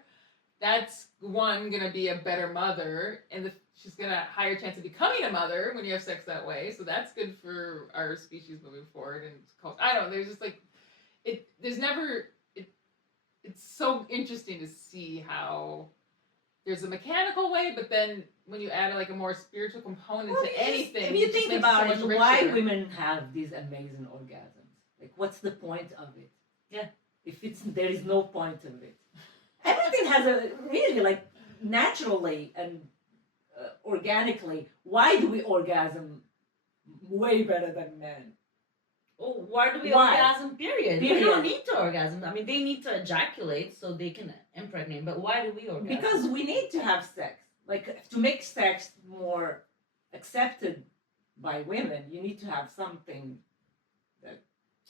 That's gonna be a better mother, and she's gonna have a higher chance of becoming a mother when you have sex that way. So that's good for our species moving forward. And it's called, I don't know. There's just like it's so interesting to see how there's a mechanical way, but then when you add like a more spiritual component to anything, if you think about it, why women have these amazing orgasms? Like, what's the point of it? Yeah, if there is no point of it. Everything has a really like naturally and organically. Why do we orgasm way better than men? Oh, why do we orgasm? Period. We don't need to orgasm. I mean, they need to ejaculate so they can impregnate. But why do we orgasm? Because we need to have sex. Like, to make sex more accepted by women, you need to have something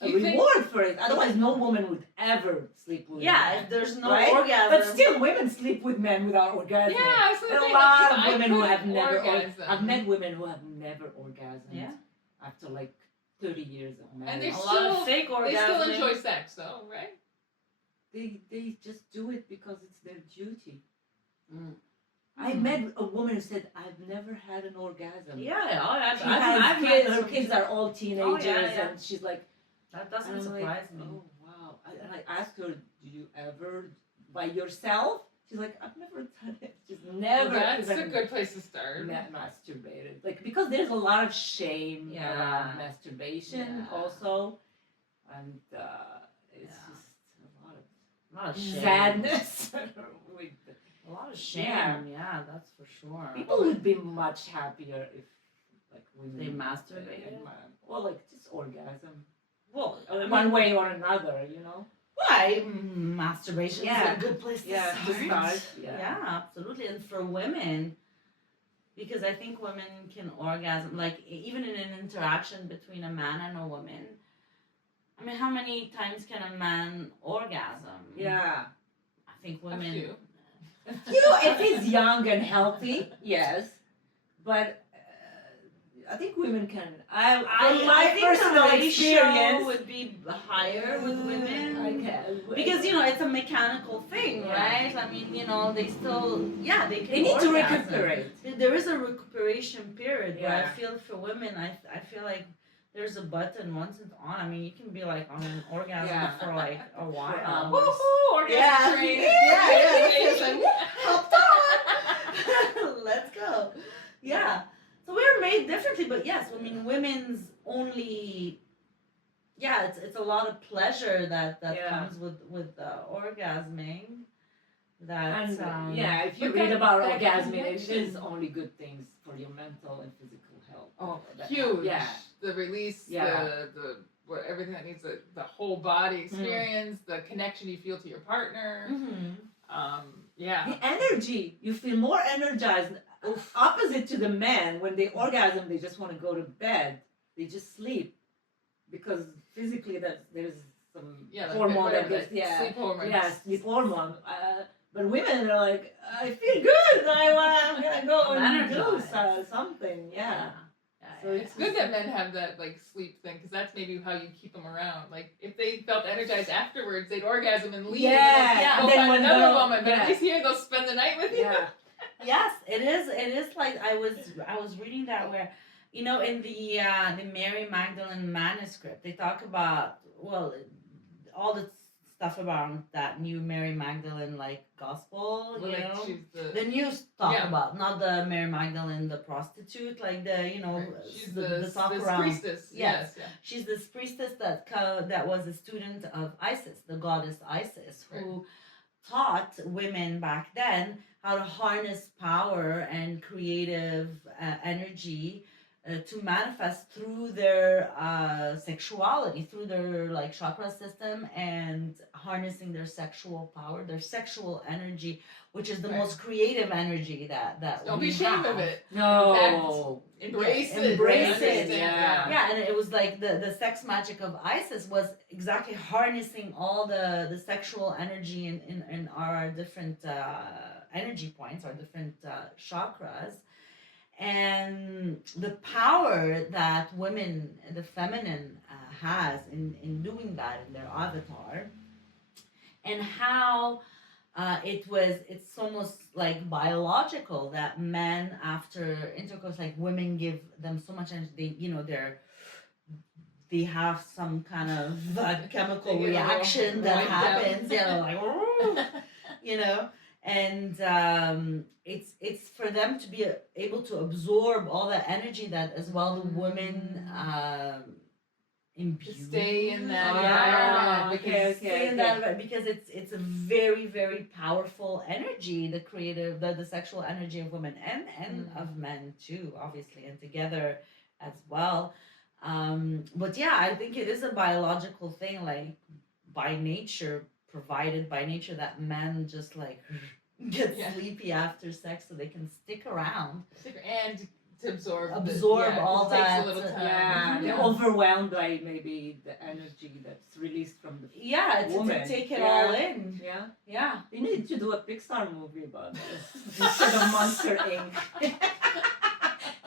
a reward for it. Otherwise, no woman would ever sleep with men. If there's no orgasm. But still, women sleep with men without orgasm. Yeah, absolutely. There are a lot of women who have never orgasmed. I've met women who have never orgasmed after like 30 years of marriage. And they're fake orgasms. They still enjoy sex, though, right? They just do it because it's their duty. I met a woman who said, "I've never had an orgasm." Yeah, oh, She has met kids. Her some- kids are all teenagers, yeah. and she's like, That and doesn't I'm surprise like, me. oh wow! And I asked her, "Do you ever by yourself?" She's like, "I've never done it. Just never." Well, that's even a good place to start. masturbated. Like because there's a lot of shame Yeah. around masturbation Yeah. also, and it's Yeah. just a lot of A lot of shame. sadness. with A lot of shame. Yeah. Yeah, that's for sure. people would be much happier if like women They masturbated? or like just orgasm Well, one way or another, you know. why? Masturbation Yeah. is a good place to Yeah, start. to start, yeah. Absolutely. And for women, because I think women can orgasm, like even in an interaction between a man and a woman. I mean, how many times can a man orgasm? Yeah. I think A women. few. If he's young and healthy, yes. But I think women can. From my I think personal the ratio experience, would be higher with women. I can, Because it's a mechanical thing, right? I mean, they still, they can. they need to orgasm. recuperate. There is a recuperation period, but I Yeah. feel for women, I feel like there's a button once it's on. I mean, you can be like on an orgasm Yeah. for like a while. hours. Woohoo! Orgasm Yeah. train. Yeah. Hopped on. Let's go. Yeah. So we're made differently, but yes, I mean, women's only. Yeah, it's a lot of pleasure that Yeah. comes with orgasming. That And if you but read that- about that orgasming, it connection- is only good things for your mental and physical health. Oh, That- huge. Yeah. The release, Yeah. everything that needs the whole body experience, the connection you feel to your partner. Yeah. The energy, you feel more energized. Opposite to the men, when they orgasm, they just want to go to bed. They just sleep because physically there's some Yeah, like hormone that whatever, gets sleep hormones. Yeah, sleep hormone. But women are like, I feel good. I'm gonna go I'm and do energized. something. Yeah. So It's good that men have that like sleep thing because that's maybe how you keep them around. Like if they felt energized afterwards, they'd orgasm and leave. Yeah, and then then go when find another they'll- woman. But yeah. at least here they'll spend the night with you. Yeah. Yes, it is. It is like I was reading that where, in the Mary Magdalene manuscript, they talk about all the stuff about that new Mary Magdalene like gospel. Well, like she's The news talk Yeah. about, not the Mary Magdalene, the prostitute, like she's the talk this around. priestess. Yes. Yeah. She's this priestess that was a student of Isis, the goddess Isis, who taught women back then how to harness power and creative energy to manifest through their sexuality, through their like chakra system, and harnessing their sexual power, their sexual energy, which is the Right. most creative energy that Don't we be ashamed have. of it. No. Embrace Yeah, it. embrace it, Understand, yeah. Yeah, and it was like the sex magic of Isis was exactly harnessing all the sexual energy in our different energy points, our different chakras, and the power that women, the feminine, has in doing that in their avatar, and how it's almost like biological that men after intercourse, like women give them so much energy, they have some kind of chemical They get a little reaction that wiped out. happens, like and it's for them to be able to absorb all that energy that as well the women imbue. To stay in that Ah, environment. okay, because- Stay in that, because it's a very, very powerful energy, the creative, the sexual energy of women and of men too, obviously, and together as well. But yeah, I think it is a biological thing, like by nature, provided by nature, that men just like get Yeah. sleepy after sex so they can stick around. And to absorb All it takes that, a little time. Yeah, they're overwhelmed by maybe the energy that's released from the Yeah, to woman. take it Yeah. all in. Yeah. Yeah. You need to do a Pixar movie about this instead of Monster Inc.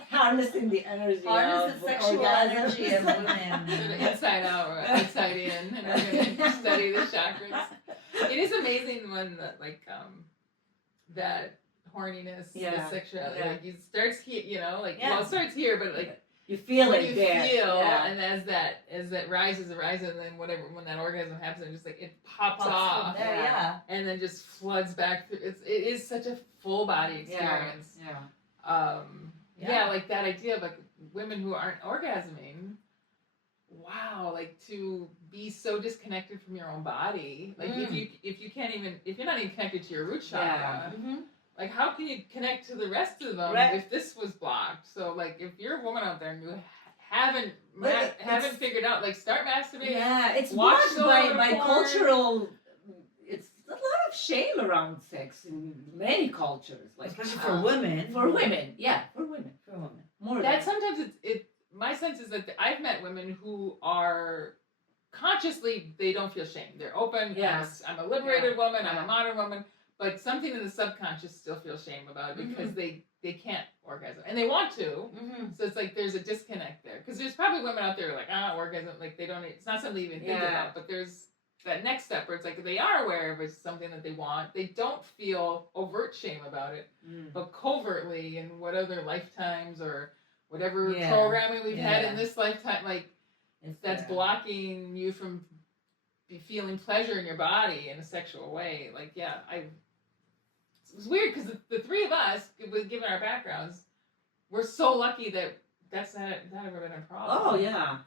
Harnessing the energy Harness of the sexual orgasm. energy of women. Sort of inside out or outside in, and we're gonna study the chakras. It is amazing when that horniness, Yeah. the sexuality. Yeah. Like it starts here, you know, like Yeah. well, it starts here, but like You feel when it you there. feel, Yeah. and as that rises, and then whatever, when that orgasm happens, it just like it pops From off, there, Yeah. yeah. and then just floods back through. It is such a full body experience. Yeah. Yeah, like that idea of like women who aren't orgasming. Wow, like to be so disconnected from your own body, like if you can't even, if you're not even connected to your root chakra, like how can you connect to the rest of them Right. if this was blocked? So like if you're a woman out there and you haven't But haven't figured out, like start masturbating. Yeah, it's Watch blocked the little by porn. cultural. It's a lot of shame around sex in many cultures, like Especially for women. For women, yeah, for women, For women. more. That than sometimes it my sense is that I've met women who are consciously, they don't feel shame. They're open. Yeah. I'm a liberated woman. I'm Yeah. a modern woman. But something in the subconscious still feels shame about it because they can't orgasm and they want to. So it's like there's a disconnect there because there's probably women out there like orgasm, like they don't. It's not something they even think about. But there's that next step where it's like they are aware of it's something that they want. They don't feel overt shame about it, but covertly in what other lifetimes or whatever programming we've had in this lifetime, like that's blocking you from feeling pleasure in your body in a sexual way. Like, it was weird because the three of us, given our backgrounds, we're so lucky that that's not ever been a problem. Oh yeah.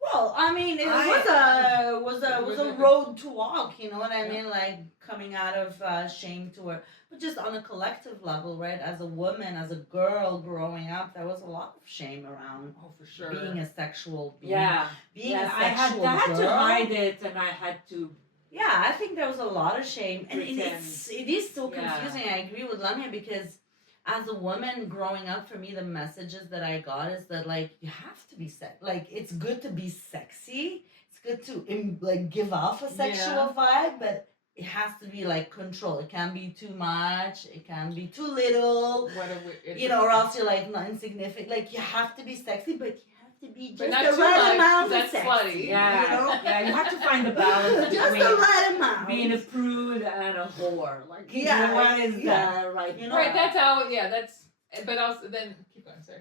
Well, I mean, it was a road to walk. You know what I mean? Like coming out of shame to where, but just on a collective level, right? As a woman, as a girl growing up, there was a lot of shame around. Oh, for sure. Being a sexual being. Yeah. Being Yeah, a sexual I had girl. to hide it, and I had to. Yeah, I think there was a lot of shame, and Pretend. it is so Yeah. confusing. I agree with Lamia because as a woman growing up, for me, the messages that I got is that like you have to be like it's good to be sexy. It's good to like give off a sexual vibe, but it has to be like control. It can't be too much. It can't be too little. Or else you're like not insignificant. Like you have to be sexy, but you have to be just not the too right much, amount of that's sexy. slutty. Yeah, You know? yeah. You have to find a balance Just between the right amount. being a prude and a whore. Like, Yeah, what is yeah. the right? You know? Right, that's how. Yeah, that's. But also, then keep going. Sorry.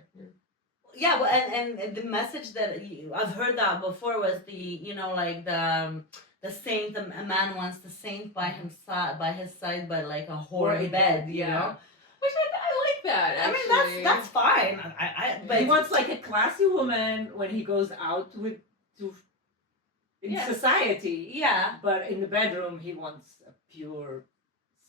Yeah, well, and the message that I've heard that before was like the saint, a man wants the saint by his side, but like a whore in bed, you know. Which I like that. I Actually. mean that's fine. But he wants like a classy woman when he goes out in society. Yeah. But in the bedroom, he wants a pure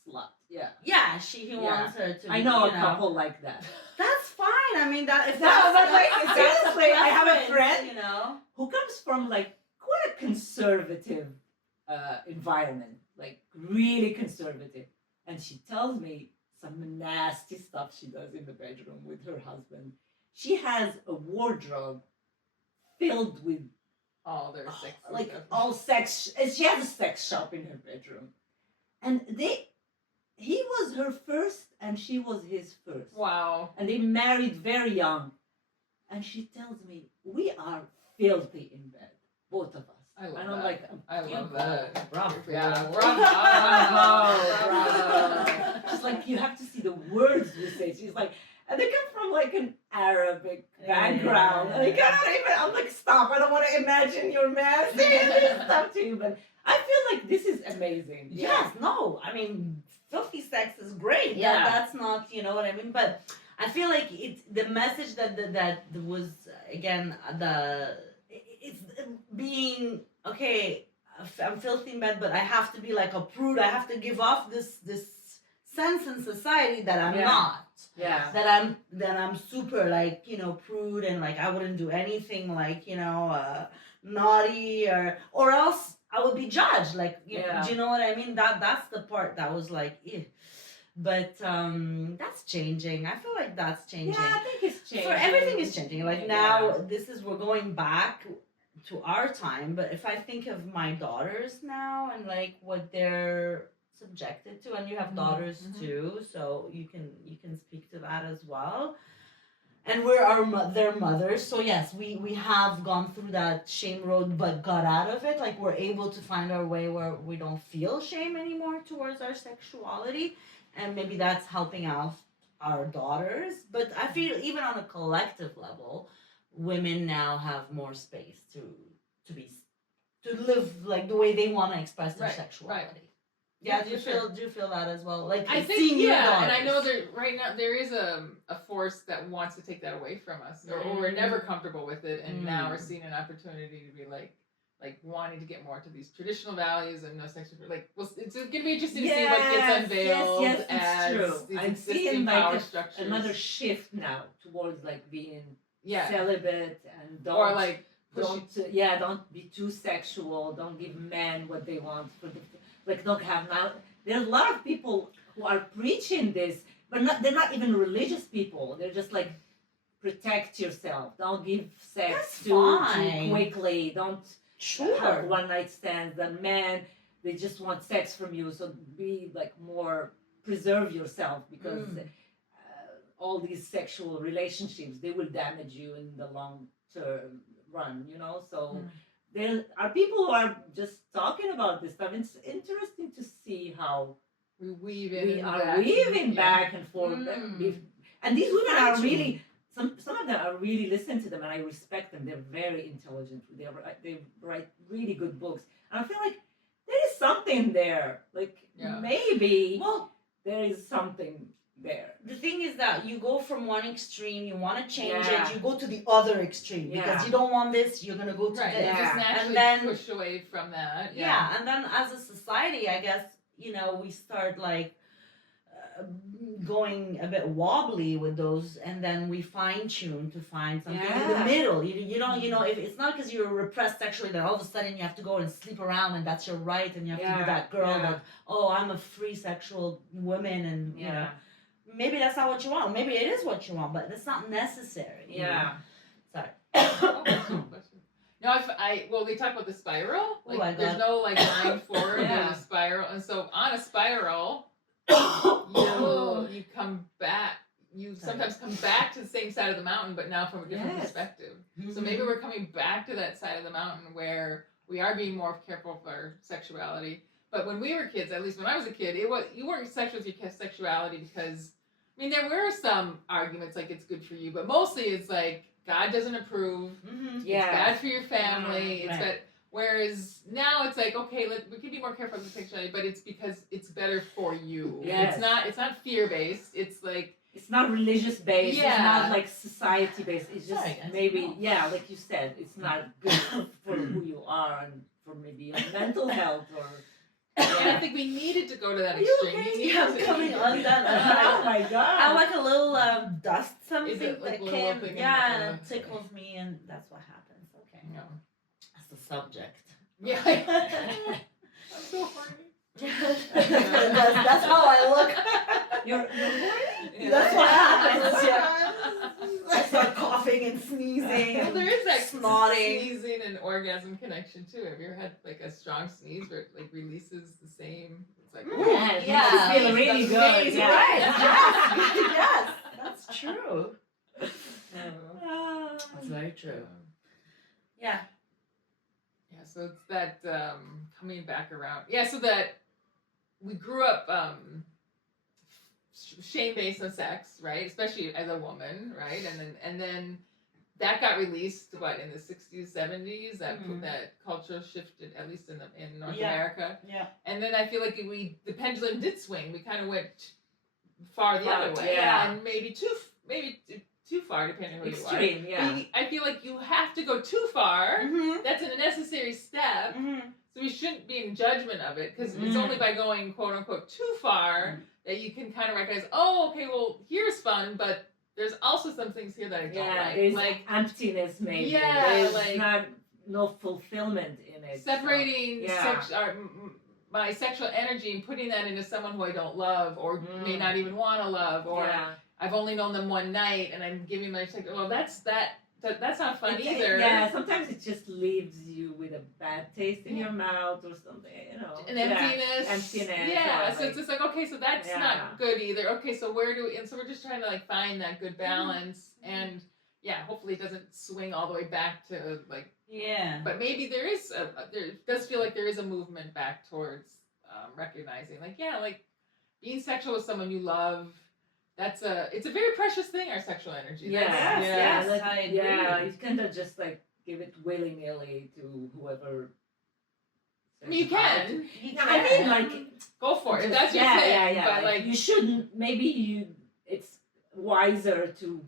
slut. Yeah. Yeah, he wants her to. I know a couple like that. That's fine. I mean that if No, that's but like that's seriously, I have a preference, friend, you know. who comes from like quite a conservative environment, like really conservative, and she tells me some nasty stuff she does in the bedroom with her husband. She has a wardrobe filled with all their sex, like stuff. all sex. She has a sex shop in her bedroom, and he was her first, and she was his first. Wow. And they married very young. And she tells me, we are filthy in bed, both of us. I love I'm that. like, I love that. Bravo. Yeah. Bravo. She's like, you have to see the words we say. She's like, and they come from like an Arabic background. And they cannot even, I'm like, stop. I don't want to imagine your man saying this stuff to you. But I feel like this is amazing. Yes, no. I mean, filthy sex is great. Yeah. That's not, you know what I mean? But I feel like the message that was, again, it's being, okay, I'm filthy in bed, but I have to be like a prude. I have to give off this sense in society that I'm not. Yeah. That I'm super like, prude and like I wouldn't do anything like, naughty or else I would be judged. Like, do you know what I mean? That's the part that was like, ew. But that's changing. I feel like that's changing. Yeah, I think it's changing. For everything is changing. Like now, we're going back to our time. But if I think of my daughters now and like what they're subjected to, and you have daughters too, so you can speak to that as well. And we're their mothers, so yes, we have gone through that shame road, but got out of it. Like we're able to find our way where we don't feel shame anymore towards our sexuality, and maybe that's helping out our daughters. But I feel even on a collective level, women now have more space to be to live like the way they want to express their Right, sexuality. right. Yeah, Yeah, do you for feel sure. do you feel that as well? Like I think, seeing your yeah, and I know daughters. that right now there is a force that wants to take that away from us, or we're never comfortable with it, and now we're seeing an opportunity to be like wanting to get more to these traditional values and no sexual, like, well, it's going to be interesting to see what gets unveiled yes, it's as true. these I'm existing seeing power like structures. another shift now towards like being Yeah. celibate and Or like don't be too sexual. Don't give men what they want for the like. Don't have now. There's a lot of people who are preaching this, but they're not even religious people. They're just like protect yourself. Don't give sex That's too fine. quickly. Don't Sure. have one night stands. The men they just want sex from you. So be like more preserve yourself because all these sexual relationships they will damage you in the long term run. You know so. There are people who are just talking about this stuff. It's interesting to see how we are weaving back and forth. And these women are really, some of them are really, listen to them and I respect them. They're very intelligent. They write really good books. And I feel like there is something there. Like maybe there is something there. The thing is that you go from one extreme, you want to change it, you go to the other extreme because you don't want this, you're gonna go to this, just naturally and then push away from that. And then as a society, I guess we start like going a bit wobbly with those, and then we fine tune to find something in the middle. You don't if it's not because you're repressed sexually that all of a sudden you have to go and sleep around and that's your right and you have to be that girl that I'm a free sexual woman and you know. Maybe that's not what you want. Maybe it is what you want, but it's not necessary. Sorry. No, well, they talk about the spiral. Like, there's no like line forward. There's a spiral, and so on a spiral, you come back. You sometimes come back to the same side of the mountain, but now from a different perspective. So maybe we're coming back to that side of the mountain where we are being more careful for our sexuality. But when we were kids, at least when I was a kid, you weren't sexual with your sexuality because. I mean, there were some arguments like it's good for you, but mostly it's like God doesn't approve. It's bad for your family. It's bad. Whereas now it's like, okay, we can be more careful with sexuality, but it's because it's better for you. It's not fear based. It's like it's not religious based. It's not like society based. It's just maybe like you said, it's not good for who you are and for maybe your mental health or. And I think we needed to go to that extreme. Okay? I'm coming on that. Oh my god! I like a little dust something like that came. thing And it tickles me, and that's what happens. Okay. No. That's the subject. Yeah. I'm so horny. That's how I look. You're horny? That's what happens. I start coughing and sneezing. Well, there is that snotting. Sneezing and orgasm connection too. Have you ever had like a strong sneeze where it like releases the same? It's like you feel really good. Right? Yes, that's true. That's very true. Yeah. Yeah. So it's that coming back around. Yeah. So that we grew up. Shame based on sex, right? Especially as a woman, right? And then that got released in the 60s, 70s. That culture shifted, at least in North America. Yeah. And then I feel like the pendulum did swing. We kind of went far the other way, and maybe too far, depending on who Extreme, you are. I feel like you have to go too far. That's a necessary step. So we shouldn't be in judgment of it because it's only by going quote unquote too far that you can kind of recognize, oh, okay, well, here's fun, but there's also some things here that I don't like. There's like emptiness, maybe. Yeah, there's no fulfillment in it. Separating my sexual energy and putting that into someone who I don't love or may not even want to love, or I've only known them one night and I'm giving my sex. Well, that's not fun either. Yeah, sometimes it just leaves you with a bad taste in your mouth or something, An emptiness. Yeah, so it's just like, okay, so that's not good either. Okay, so so we're just trying to like find that good balance and hopefully it doesn't swing all the way back to like. Yeah. But maybe there does feel like there is a movement back towards recognizing like being sexual with someone you love. it's a very precious thing, our sexual energy. Yes, like, I agree. yeah, you can't just like give it willy nilly to whoever. I mean, you can. I mean, like, go for it. If that's your yeah, thing. yeah. But like you shouldn't. Maybe it's wiser to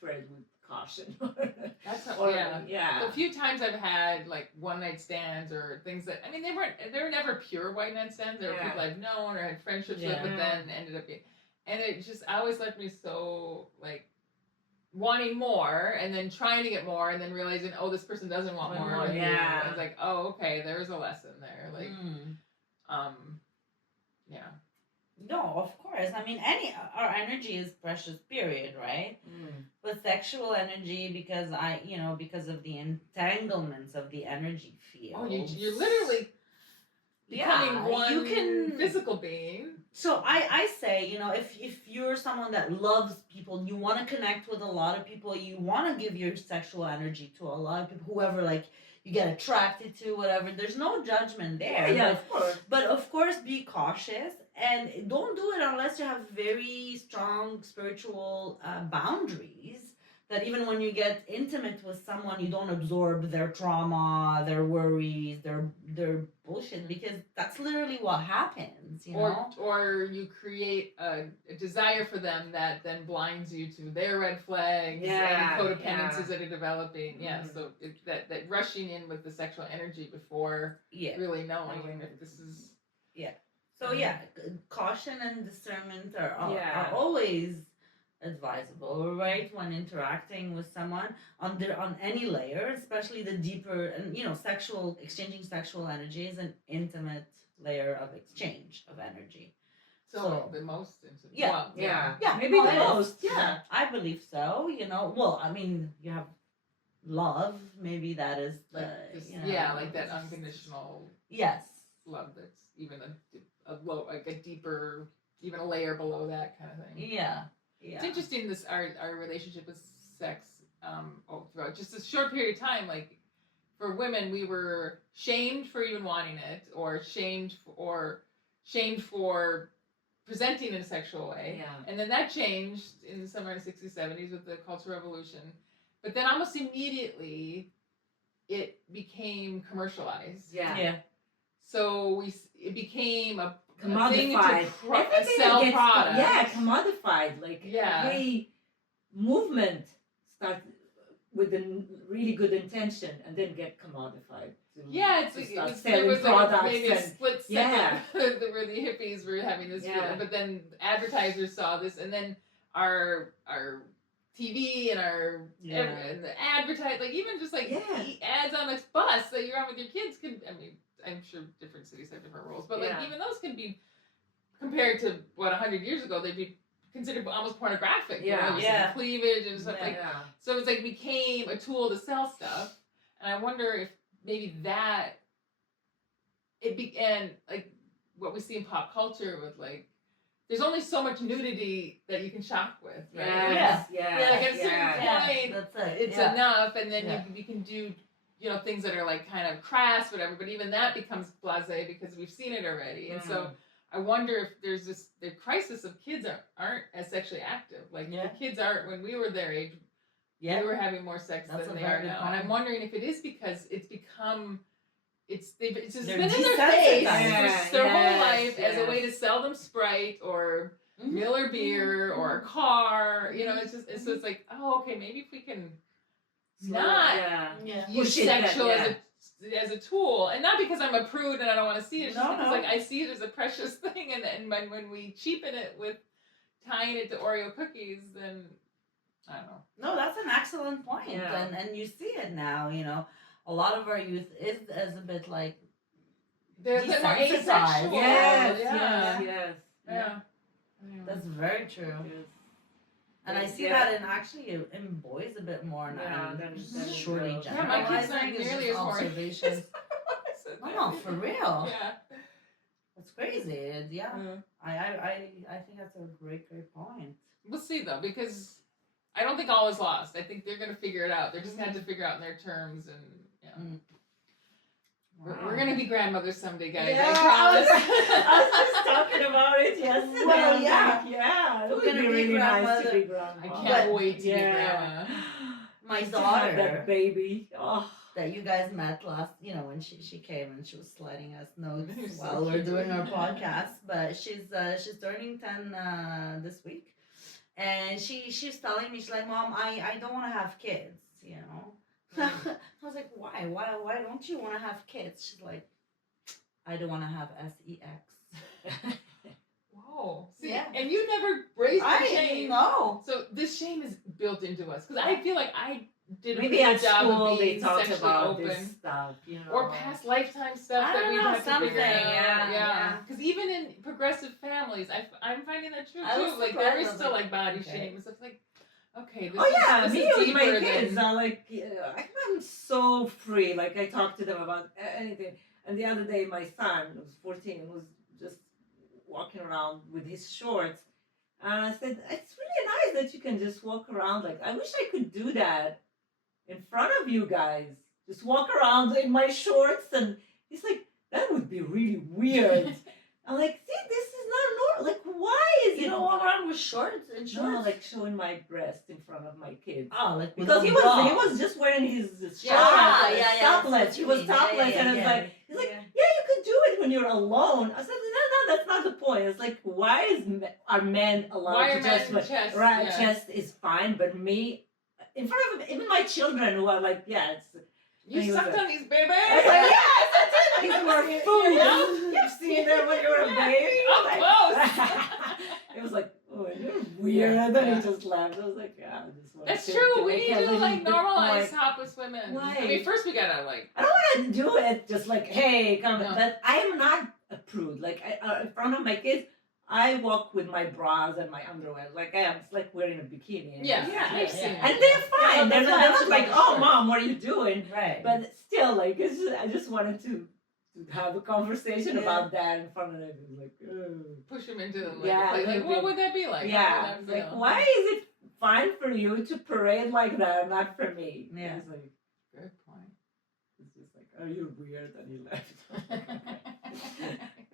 tread with caution. that's or, yeah. The few times I've had like one night stands or things that I mean they were never pure one night stands. There were people I've known or had friendships with, but then ended up being, and it just always left me so like wanting more and then trying to get more and then realizing, oh, this person doesn't want more with you. It's like, oh, okay, there's a lesson there. Like yeah. No, of course. I mean, our energy is precious, period, right? But sexual energy, because of the entanglements of the energy field. Oh, you're literally becoming one physical being. So I say, if you're someone that loves people, you want to connect with a lot of people, you want to give your sexual energy to a lot of people, whoever like you get attracted to, whatever. There's no judgment there. Yeah, of course. But of course, be cautious and don't do it unless you have very strong spiritual boundaries. That even when you get intimate with someone, you don't absorb their trauma, their worries, their bullshit, because that's literally what happens, Or you create a desire for them that then blinds you to their red flags and codependencies that are developing. Yeah, so that rushing in with the sexual energy before really knowing if this is... Yeah. So caution and discernment are always advisable, right? When interacting with someone on any layer, especially the deeper and exchanging sexual energy is an intimate layer of exchange of energy. So the most intimate. Maybe the most. Yeah, I believe so. Well, I mean, you have love. Maybe that is the like that unconditional. Yes. Love that's even a low, like a deeper, even a layer below that kind of thing. Yeah. It's interesting our relationship with sex throughout just a short period of time. Like for women, we were shamed for even wanting it, or shamed for presenting in a sexual way. And then that changed in somewhere in the 60s, 70s with the Cultural Revolution. But then almost immediately, it became commercialized. So it became a commodified. Sell products. Commodified. Like every movement starts with a really good intention and then get commodified. There was like maybe a split second where the hippies were having this feeling, but then advertisers saw this, and then our TV and and the advertise, like even just like ads on a bus that you're on with your kids I'm sure different cities have different rules, but like even those can be compared to 100 years ago, they'd be considered almost pornographic. Cleavage and stuff So it's like became a tool to sell stuff, and I wonder if maybe that it began like what we see in pop culture with like there's only so much nudity that you can shop with, right? Like at a certain point, it's enough, and then you can do things that are like kind of crass, whatever, but even that becomes blasé because we've seen it already. And so I wonder if there's the crisis of kids aren't as sexually active. Like the kids aren't, when we were their age, we were having more sex than they are now. And I'm wondering if it is because it's become, it's been in their face for their whole life as a way to sell them Sprite or Miller beer or a car. So it's like, oh, okay, maybe if we can use sexual as a tool, and not because I'm a prude and I don't want to see it, just because like I see it as a precious thing, and when we cheapen it with tying it to Oreo cookies, then I don't know. No, that's an excellent point, and you see it now. A lot of our youth is a bit like they're a bit more asexual. Yes. That's very true. And I see that in boys a bit more now. Surely, my kids aren't nearly as observations. No, for real. Yeah, that's crazy. I think that's a great point. We'll see though, because I don't think all is lost. I think they're gonna figure it out. They're just gonna have to figure out in their terms, and we're We're gonna be grandmothers someday, guys. Yeah, I promise. I was just talking about it yesterday. Well, I was yeah. like, yeah, it We're would gonna be be really nice to grandmother. be grandma. I can't wait to be Yeah. grandma. My Just to have daughter that baby. Oh. that you guys met last, when she came and she was sliding us notes You're so while we're cute. doing our podcast. But she's turning 10 this week, and she's telling me, she's like, Mom, I don't want to have kids. I was like, why don't you want to have kids? She's like, I don't want to have sex. Whoa. See, Yeah. and you never raised the I shame. know. So this shame is built into us because I feel like I did a Maybe pretty at good job school of they being talked sexually about open. this stuff, Or past lifetime stuff I that don't we know, have to figure something, out. yeah. Because even in progressive families, I'm finding that true I was too. Like there is surprised. still like body Okay. shame and stuff. Like, okay, this Oh yeah, is, this me is with my deeper kids, than. I'm so free. Like I talk to them about anything. And the other day, my son, who was 14, was just walking around with his shorts, and I said, "It's really nice that you can just walk around. Like I wish I could do that in front of you guys. Just walk around in my shorts." And he's like, "That would be really weird." I'm like, "See, this is not normal. Like, why is You it?" don't walk around with shorts and No, shorts. like showing my breast in front of my kids. Oh, like with Because a he bra. was just wearing his shorts, Yeah. topless. He was Yeah, topless, yeah, and I was yeah. like, he's like, Yeah. yeah, you could do it when you're alone. I said, no, that's not the point. It's like, why are men allowed Why to are just men chest? right? Yeah. Chest is fine, but me, in front of even my children who are like, yeah, it's. You And he was sucked like- on these babies. I was like, yes, that's it. These were food. Yeah. You've seen them when you were a baby. Up Like- close. It was like, oh, you're weird. And then he just laughed. I was like, yeah, I just want That's to true. to We make need to everything like good normalize point. topless women. Why? I mean, first we gotta like. I don't want to do it just like, hey, come. No. But I am not a prude. Like in front of my kids, I walk with my bras and my underwear. Like I am, it's like wearing a bikini. Yeah, And I've seen it. they're fine. Yeah, they're that's not, why I they're asked not like, about the oh, shorts. mom, what are you doing? Right. But still, like, I just wanted to have a conversation Yeah. about that in front of them. It was like, ugh. Push them into like, Yeah, a place. Like, like what the- would that be like? How Yeah, would it's that like, feel? why is it fine for you to parade like that, not for me? Yeah. It's like, Good point. it's just like, oh, you're weird, and he left.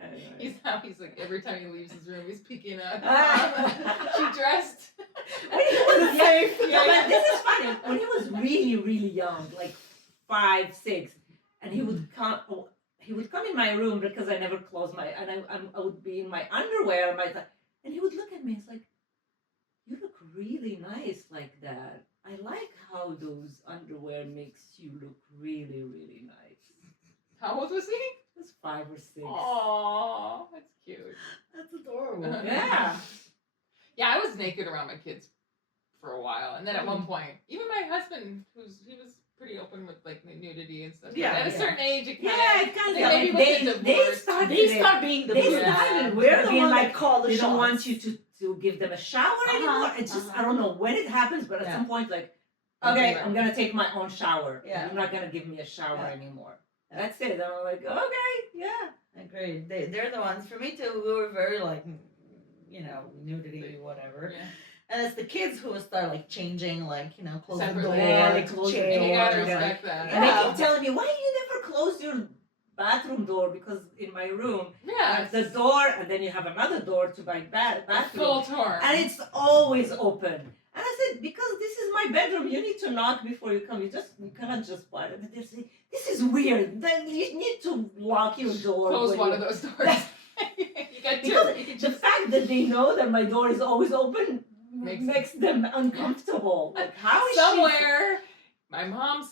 Anyway. He's like every time he leaves his room, he's peeking out. Ah. She dressed. When he was Safe. No, Yeah, but yeah. this is funny. When he was really, really young, like 5, 6, and he would come. He would come in my room because I never closed my. And I would be in my underwear, and he would look at me. It's like, you look really nice like that. I like how those underwear makes you look really, really nice. How old was he? He was 5 or 6. Aww, that's cute. That's adorable. Yeah. Yeah, I was naked around my kids for a while, and then at one point, even my husband, he was pretty open with like nudity and stuff. But Yeah, at a yeah. certain age, it kind Yeah, it kind They of maybe like with the they divorce. started. They start being the They bullies. started. We're We're the being one like, that call the they don't shots. want you to give them a shower anymore. It's just I don't know when it happens, but at Yeah. some point, like, Yeah. okay, I'm gonna take my own shower. Yeah. You're not gonna give me a shower Yeah. anymore. Yeah. That's it. And I'm like, okay, yeah. Agreed. They're the ones. For me too, we were very like, nudity, whatever. Yeah. And it's the kids who will start like changing, like, close Separately. the door, Yeah, they to close the change. And you gotta Yeah. respect that. And they Yeah. keep telling me, why you never close your bathroom door? Because in my room, Yeah. the door, and then you have another door to my bathroom. Full tour. And it's always open. And I said, because this is my bedroom, you need to knock before you come. You cannot just buy it. And they say, this is weird. Then you need to lock your door. Close when one you- of those doors. You got two. Because You can the just fact that they know that my door is always open Makes makes them uncomfortable. Like, how is somewhere. My mom's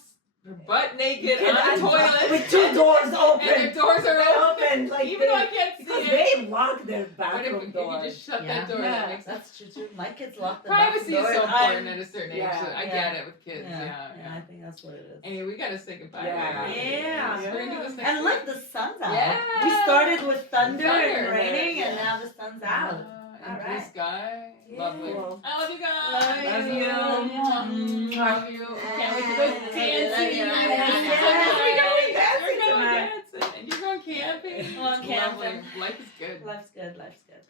butt naked she on the toilet with 2 doors open? and their doors are open. open. Like Even though I can't see because it. they lock their But bathroom if you door. just shut Yeah. that door, Yeah. that makes sense. That's true too. My kids lock the Privacy is bathroom so door. important at a certain age. Yeah. So I Yeah. get it with kids. Yeah. Yeah, I think that's what it is. Anyway, we gotta say goodbye. Yeah. right? Yeah. We're gonna do this next And look, week. the sun's out. Yeah. We started with thunder and Thunder. raining, and Yeah. now the sun's out. And All blue right. sky. Yeah. Lovely. Cool. I love you guys. Love you. Love you. Can't wait to go Love dancing. you. We're going Dancing dancing tonight. dancing. And you're going camping. Going It's camping. lovely. Life is good. Life's good. Life's good.